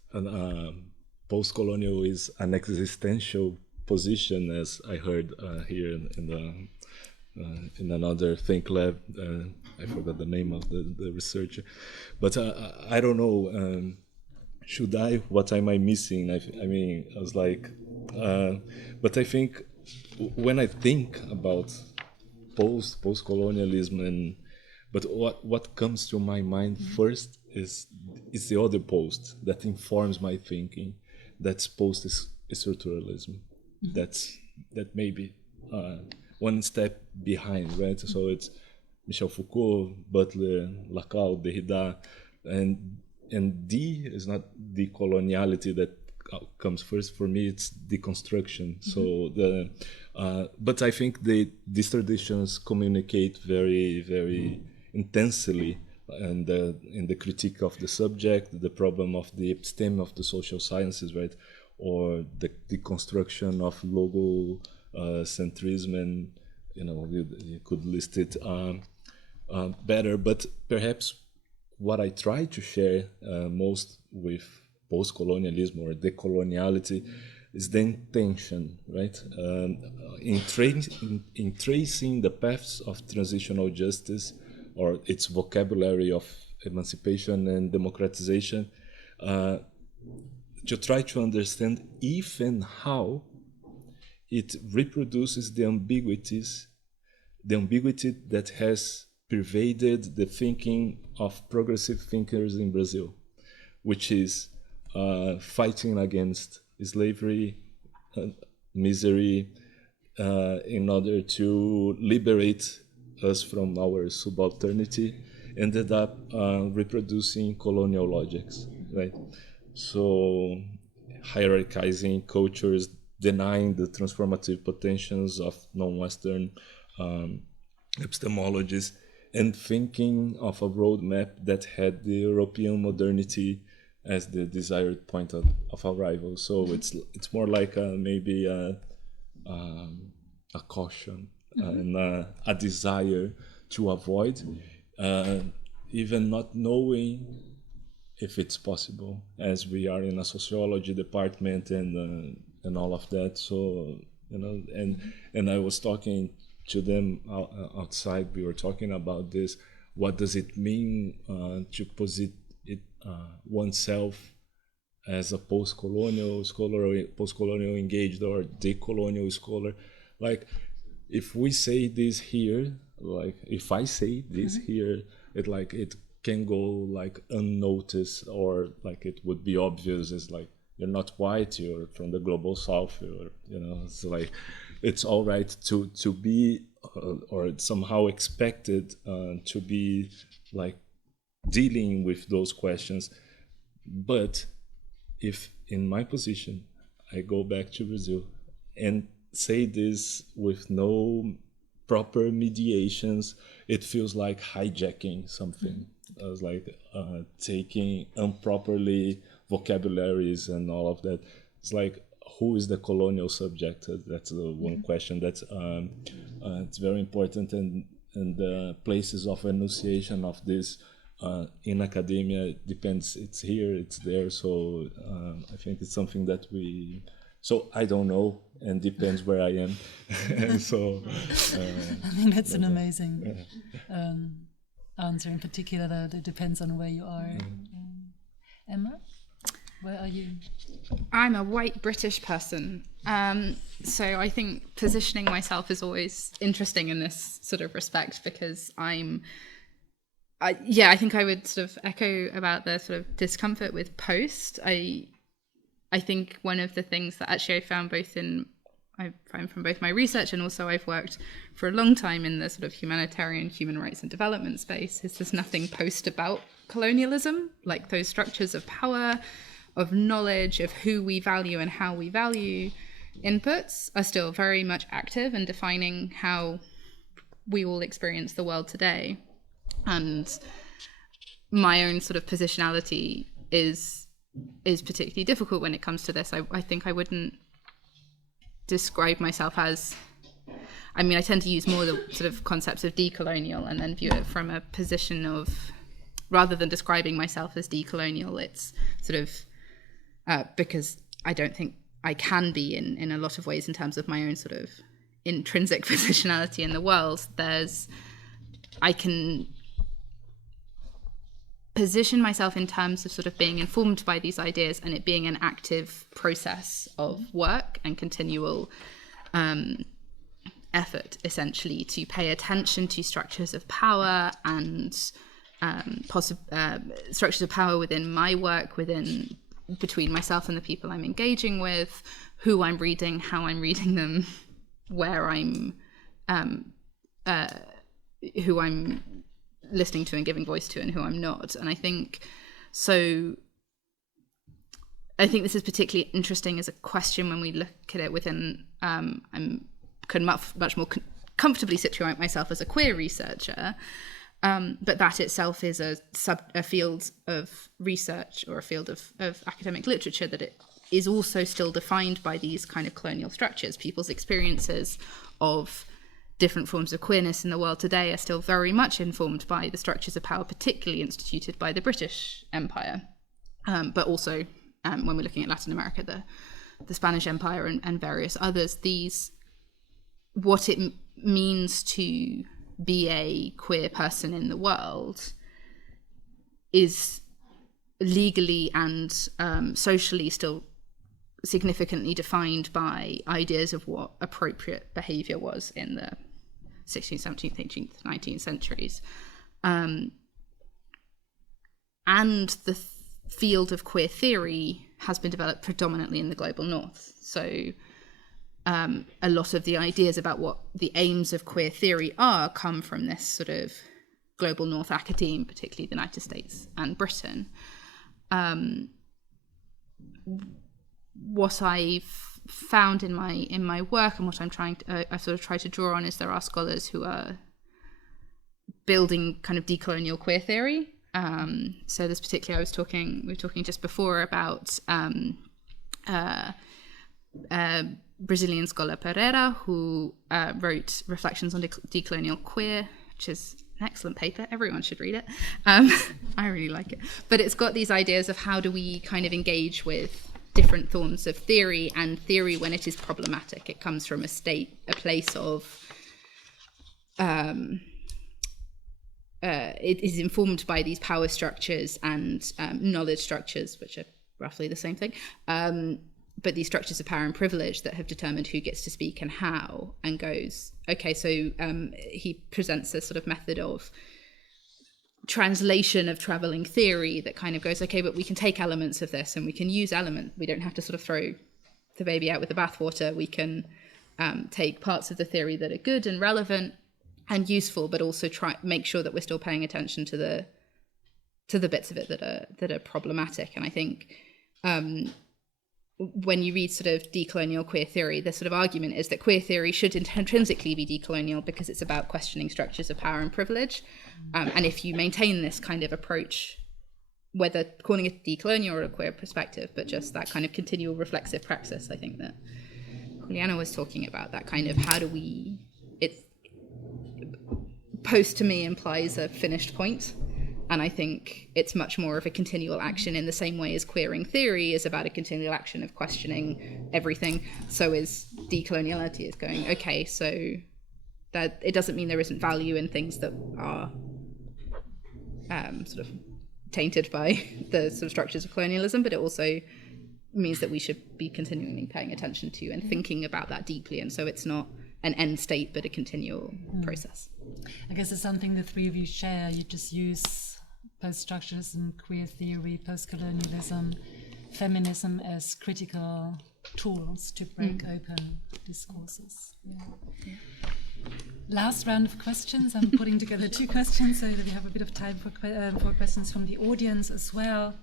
post-colonial is an existential position, as I heard here in another Think Lab. I forgot the name of the researcher, but I don't know. should I? What am I missing? I mean, I was like, but I think when I think about post-colonialism, but what comes to my mind first is the other post that informs my thinking. That's post-structuralism. That maybe one step behind, right? So it's Michel Foucault, Butler, Lacan, Derrida, and D is not decoloniality that comes first. For me, it's deconstruction. So but I think these traditions communicate very, very intensely in the critique of the subject, the problem of the episteme of the social sciences, right, or the deconstruction of logo centrism, and you could list it better. But perhaps what I try to share most with post-colonialism or decoloniality is the intention, right? In tracing the paths of transitional justice, or its vocabulary of emancipation and democratization, to try to understand if and how it reproduces the ambiguity that has pervaded the thinking of progressive thinkers in Brazil, which is fighting against slavery, misery, in order to liberate us from our subalternity, ended up reproducing colonial logics, right? So hierarchizing cultures, denying the transformative potentials of non-Western epistemologies, and thinking of a roadmap that had the European modernity as the desired point of arrival. So it's more like maybe a caution and a desire to avoid, even not knowing if it's possible, as we are in a sociology department and all of that. So and I was talking to them outside. We were talking about this. What does it mean to posit it oneself as a post-colonial scholar, or post-colonial engaged, or decolonial scholar? Like, if we say this here, like if I say this here, it can go like unnoticed, or like it would be obvious. It's like, you're not white, you're from the global south, or it's like, it's all right to be or somehow expected to be like dealing with those questions. But if in my position I go back to Brazil and say this with no proper mediations, it feels like hijacking something. I was like taking improperly vocabularies and all of that. It's like, who is the colonial subject? That's one question that's it's very important, and the places of enunciation of this in academia depends. It's here, it's there. So I think it's something that so I don't know, and depends where I am. And so I think that's an amazing answer. In particular, that it depends on where you are. Emma, where are you? I'm a white British person, so I think positioning myself is always interesting in this sort of respect, because I think I would sort of echo about the sort of discomfort with post. I think one of the things that actually I found I find from both my research, and also I've worked for a long time in the sort of humanitarian, human rights and development space, is there's nothing post about colonialism. Like, those structures of power, of knowledge, of who we value and how we value inputs are still very much active and defining how we all experience the world today. And my own sort of positionality is particularly difficult when it comes to this. I think I wouldn't describe myself as, I tend to use more the sort of concepts of decolonial, and then view it from a position of, rather than describing myself as decolonial, it's sort of because I don't think I can be in a lot of ways in terms of my own sort of intrinsic positionality in the world. position myself in terms of sort of being informed by these ideas and it being an active process of work and continual effort, essentially, to pay attention to structures of power and structures of power within my work, between myself and the people I'm engaging with, who I'm reading, how I'm reading them, where I'm who I'm listening to and giving voice to and who I'm not. And I think this is particularly interesting as a question when we look at it within I'm much more comfortably situate myself as a queer researcher, but that itself is a field of research or a field of academic literature that it is also still defined by these kind of colonial structures. People's experiences of different forms of queerness in the world today are still very much informed by the structures of power, particularly instituted by the British Empire, but also when we're looking at Latin America, the Spanish Empire and various others. What it means to be a queer person in the world is legally and socially still significantly defined by ideas of what appropriate behavior was in the 16th, 17th, 18th, 19th centuries. And the field of queer theory has been developed predominantly in the global north. So a lot of the ideas about what the aims of queer theory are come from this sort of global north academe, particularly the United States and Britain. What I've found in my work and what I sort of try to draw on is there are scholars who are building kind of decolonial queer theory. So this particularly, we were talking just before about Brazilian scholar Pereira, who wrote Reflections on Decolonial Queer, which is an excellent paper. Everyone should read it. I really like it. But it's got these ideas of how do we kind of engage with different forms of theory, and theory when it is problematic. It comes from a place of it is informed by these power structures and knowledge structures, which are roughly the same thing. But these structures of power and privilege that have determined who gets to speak and how, and goes, okay, so he presents a sort of method of translation of traveling theory that kind of goes, okay, but we can take elements of this and we can use elements. We don't have to sort of throw the baby out with the bathwater. We can take parts of the theory that are good and relevant and useful, but also make sure that we're still paying attention to the bits of it that are problematic. And I think when you read sort of decolonial queer theory, the sort of argument is that queer theory should intrinsically be decolonial because it's about questioning structures of power and privilege. And if you maintain this kind of approach, whether calling it decolonial or a queer perspective, but just that kind of continual reflexive praxis, I think that Juliana was talking about, that kind of how do we, post to me implies a finished point. And I think it's much more of a continual action in the same way as queering theory is about a continual action of questioning everything. So is decoloniality is going, okay, so that it doesn't mean there isn't value in things that are sort of tainted by the sort of structures of colonialism, but it also means that we should be continually paying attention to and thinking about that deeply. And so it's not an end state, but a continual process. I guess it's something the three of you share. You just use post-structuralism, queer theory, post-colonialism, feminism as critical tools to break open discourses. Yeah. Last round of questions. I'm putting together two questions so that we have a bit of time for questions from the audience as well.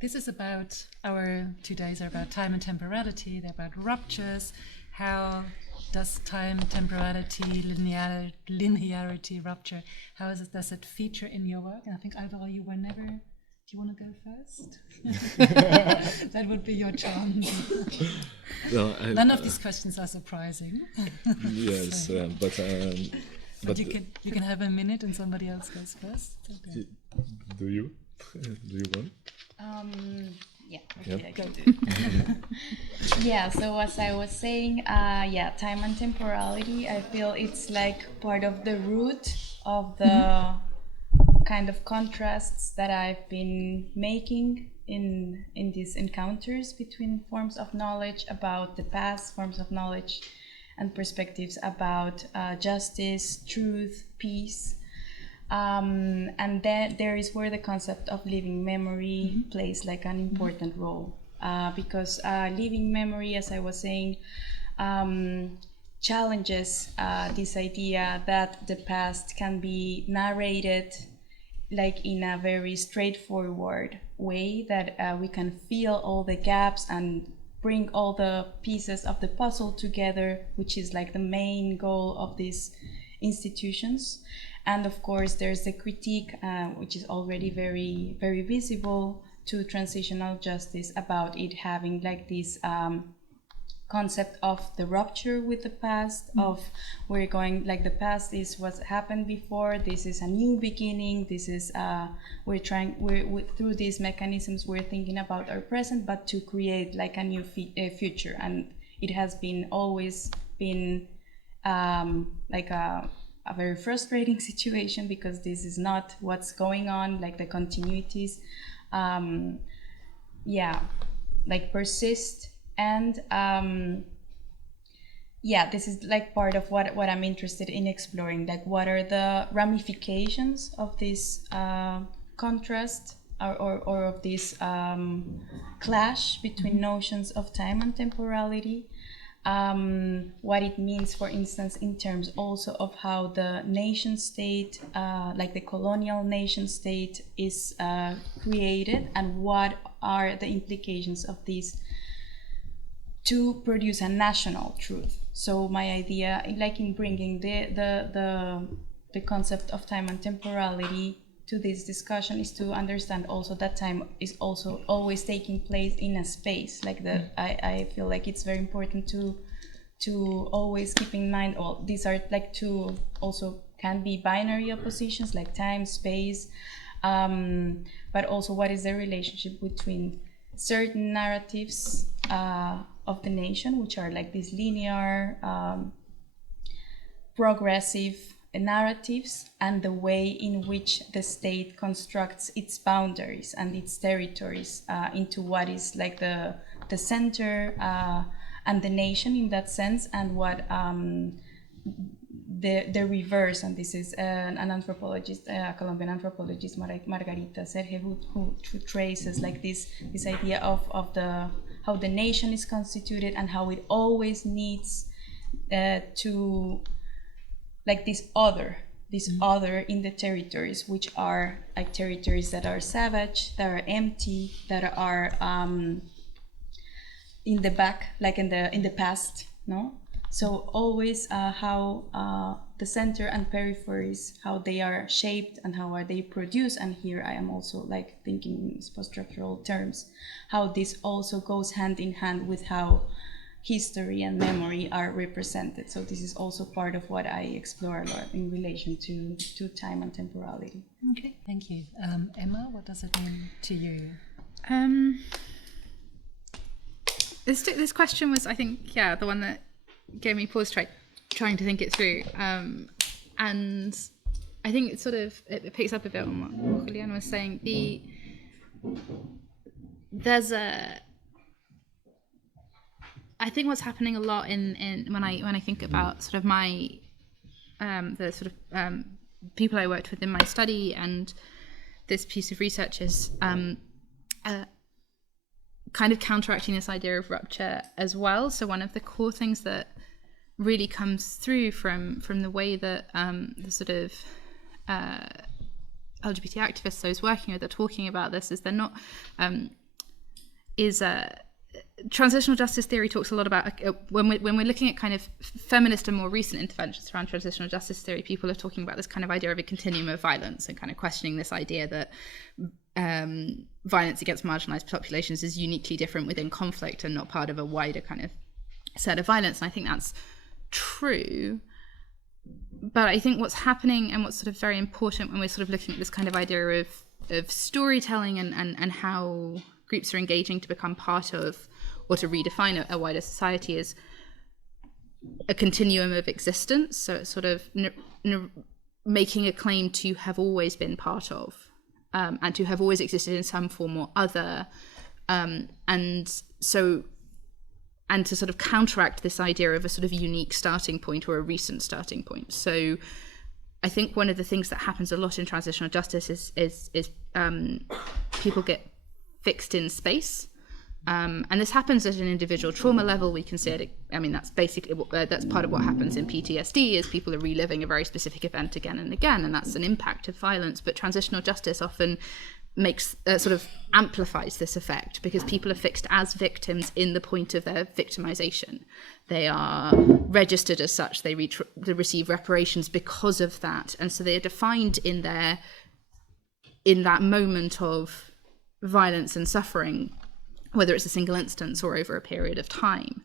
This is about, our 2 days are about time and temporality. They're about ruptures. How does time, temporality, linearity, rupture, does it feature in your work? And I think, Álvaro, you were never, do you want to go first? That would be your chance. No, None of these questions are surprising. Yes, so, but you can have a minute and somebody else goes first. Okay. Do you want? Yeah, okay, I can do. Yeah, so as I was saying, time and temporality, I feel it's like part of the root of the kind of contrasts that I've been making in these encounters between forms of knowledge about the past, forms of knowledge and perspectives about justice, truth, peace. And then there is where the concept of living memory plays like an important role, because living memory, as I was saying, challenges this idea that the past can be narrated like in a very straightforward way, that we can fill all the gaps and bring all the pieces of the puzzle together, which is like the main goal of these institutions. And of course, there's the critique, which is already very, very visible, to transitional justice, about it having like this concept of the rupture with the past, of we're going, like the past is what happened before, this is a new beginning, this is, we're through these mechanisms, we're thinking about our present, but to create like a new future. And it has been always been like a very frustrating situation, because this is not what's going on, like the continuities, like persist. And this is like part of what I'm interested in exploring, like what are the ramifications of this contrast or of this clash between notions of time and temporality, what it means, for instance, in terms also of how the nation state, like the colonial nation state, is created, and what are the implications of these to produce a national truth. So my idea, like in bringing the concept of time and temporality to this discussion, is to understand also that time is also always taking place in a space. Like I feel like it's very important to always keep in mind, well, these are like two also can be binary oppositions, like time, space, but also what is the relationship between certain narratives of the nation, which are like these linear, progressive narratives, and the way in which the state constructs its boundaries and its territories into what is like the center and the nation in that sense, and what the reverse. And this is an anthropologist, a Colombian anthropologist, Margarita Serge, who traces like this idea of the how the nation is constituted, and how it always needs to like this other in the territories, which are like territories that are savage, that are empty, that are in the back, like in the past, no? So always how the center and peripheries, how they are shaped and how are they produced. And here I am also like thinking in post-structural terms, how this also goes hand in hand with how history and memory are represented. So this is also part of what I explore a lot in relation to time and temporality. Okay, thank you. Emma, what does it mean to you? This question was, I think, the one that gave me pause trying to think it through, and I think it picks up a bit on what Juliana was saying. I think what's happening a lot in when I think about sort of my the sort of people I worked with in my study and this piece of research is kind of counteracting this idea of rupture as well. So one of the core things that really comes through from the way that the sort of LGBT activists I was working with are talking about this is they're not transitional justice theory talks a lot about when we're looking at kind of feminist and more recent interventions around transitional justice theory, people are talking about this kind of idea of a continuum of violence and kind of questioning this idea that violence against marginalized populations is uniquely different within conflict and not part of a wider kind of set of violence. And I think that's true. But I think what's happening and what's sort of very important when we're sort of looking at this kind of idea of storytelling and how groups are engaging to become part of or to redefine a wider society is a continuum of existence. So it's sort of making a claim to have always been part of, and to have always existed in some form or other, and to sort of counteract this idea of a sort of unique starting point or a recent starting point. So I think one of the things that happens a lot in transitional justice is people get fixed in space. And this happens at an individual trauma level. We can see it. I mean, that's basically that's part of what happens in PTSD, is people are reliving a very specific event again and again, and that's an impact of violence. But transitional justice often makes sort of amplifies this effect, because people are fixed as victims in the point of their victimization. They are registered as such. They receive reparations because of that, and so they are defined in that moment of violence and suffering, whether it's a single instance or over a period of time.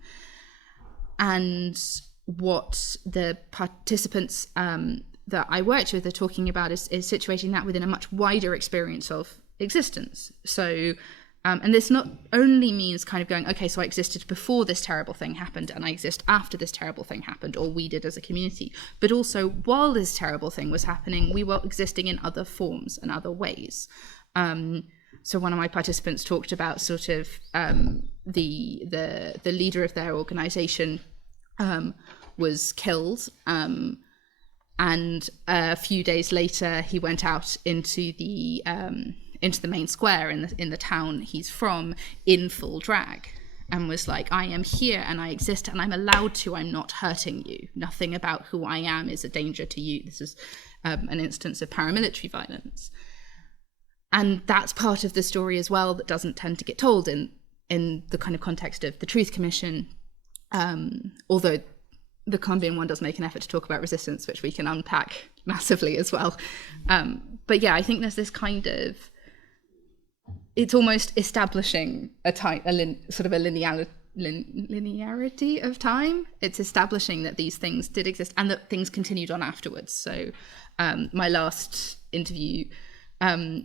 And what the participants that I worked with are talking about is situating that within a much wider experience of existence. So, and this not only means kind of going, okay, so I existed before this terrible thing happened, and I exist after this terrible thing happened, or we did as a community, but also while this terrible thing was happening, we were existing in other forms and other ways. So one of my participants talked about sort of the leader of their organization was killed, and a few days later he went out into the main square in the town he's from in full drag, and was like, I am here and I exist and I'm allowed to. I'm not hurting you. Nothing about who I am is a danger to you. This is an instance of paramilitary violence. And that's part of the story as well that doesn't tend to get told in the kind of context of the Truth Commission, although the Colombian one does make an effort to talk about resistance, which we can unpack massively as well. But yeah, I think there's this kind of, it's almost establishing sort of a linearity of time. It's establishing that these things did exist and that things continued on afterwards. So my last interview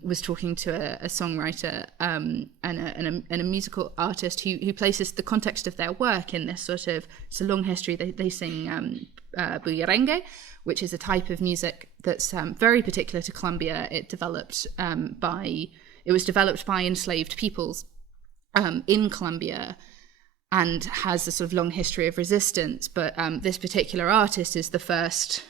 was talking to a songwriter and a musical artist who places the context of their work in this sort of, it's a long history. They sing bullerengue, which is a type of music that's very particular to Colombia. It was developed by enslaved peoples in Colombia, and has a sort of long history of resistance. But this particular artist is the first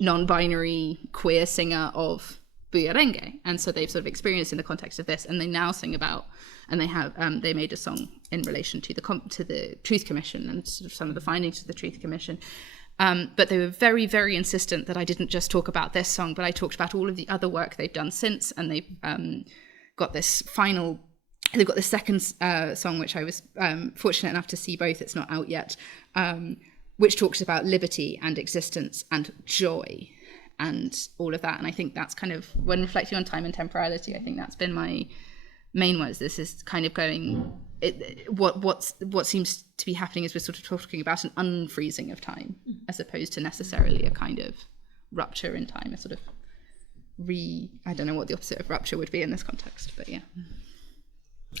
non-binary queer singer of bullerengue, and so they've sort of experienced in the context of this, and they now sing about, and they made a song in relation to the Truth Commission and sort of some of the findings of the Truth Commission. But they were very, very insistent that I didn't just talk about this song, but I talked about all of the other work they've done since, and they've got this second song, which I was fortunate enough to see both. It's not out yet, which talks about liberty and existence and joy and all of that. And I think that's kind of, when reflecting on time and temporality, I think that's been my main words. This is kind of going, what seems to be happening is we're sort of talking about an unfreezing of time, as opposed to necessarily a kind of rupture in time, a sort of I don't know what the opposite of rupture would be in this context, but yeah.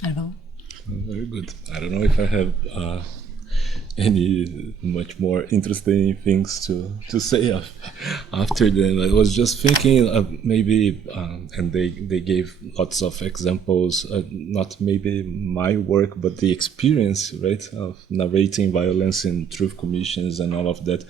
Álvaro? Very good. I don't know if I have any much more interesting things to say after them. I was just thinking maybe, and they gave lots of examples, not maybe my work, but the experience, right, of narrating violence in truth commissions and all of that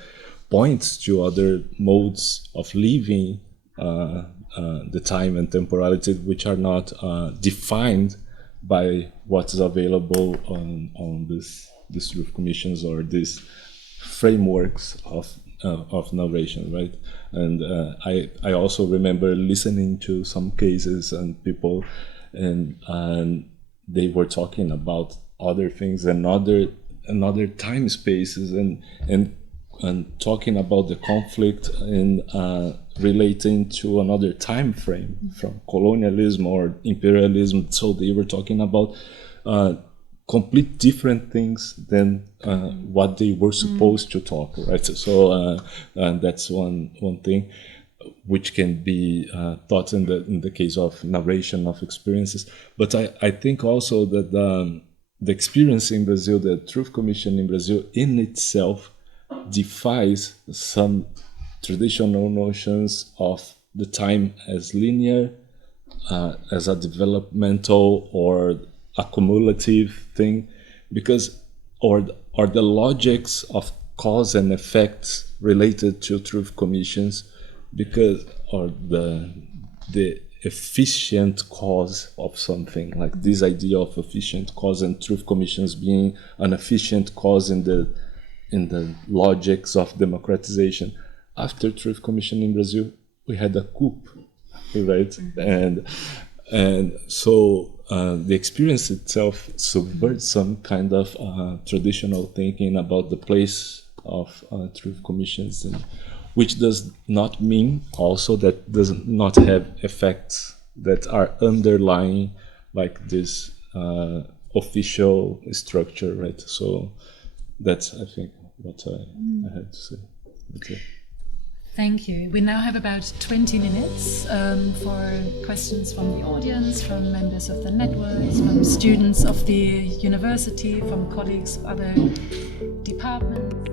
points to other modes of living the time and temporality, which are not defined by what's available on these truth commissions or these frameworks of narration, right? And I also remember listening to some cases and people, and they were talking about other things and other time spaces and talking about the conflict and relating to another time frame from colonialism or imperialism. So they were talking about complete different things than what they were supposed to talk, right? So and that's one thing which can be taught in the case of narration of experiences. But I think also that the experience in Brazil, the Truth Commission in Brazil in itself, defies some traditional notions of the time as linear, as a developmental or accumulative thing, because or the logics of cause and effects related to truth commissions, because or the efficient cause of something, like this idea of efficient cause, and truth commissions being an efficient cause in the logics of democratization. After truth commission in Brazil, we had a coup, right? And so the experience itself subverts some kind of traditional thinking about the place of truth commissions, and which does not mean also that does not have effects that are underlying like this official structure, right? So that's, I think, what I had to say. Okay. Thank you. We now have about 20 minutes for questions from the audience, from members of the networks, from students of the university, from colleagues of other departments.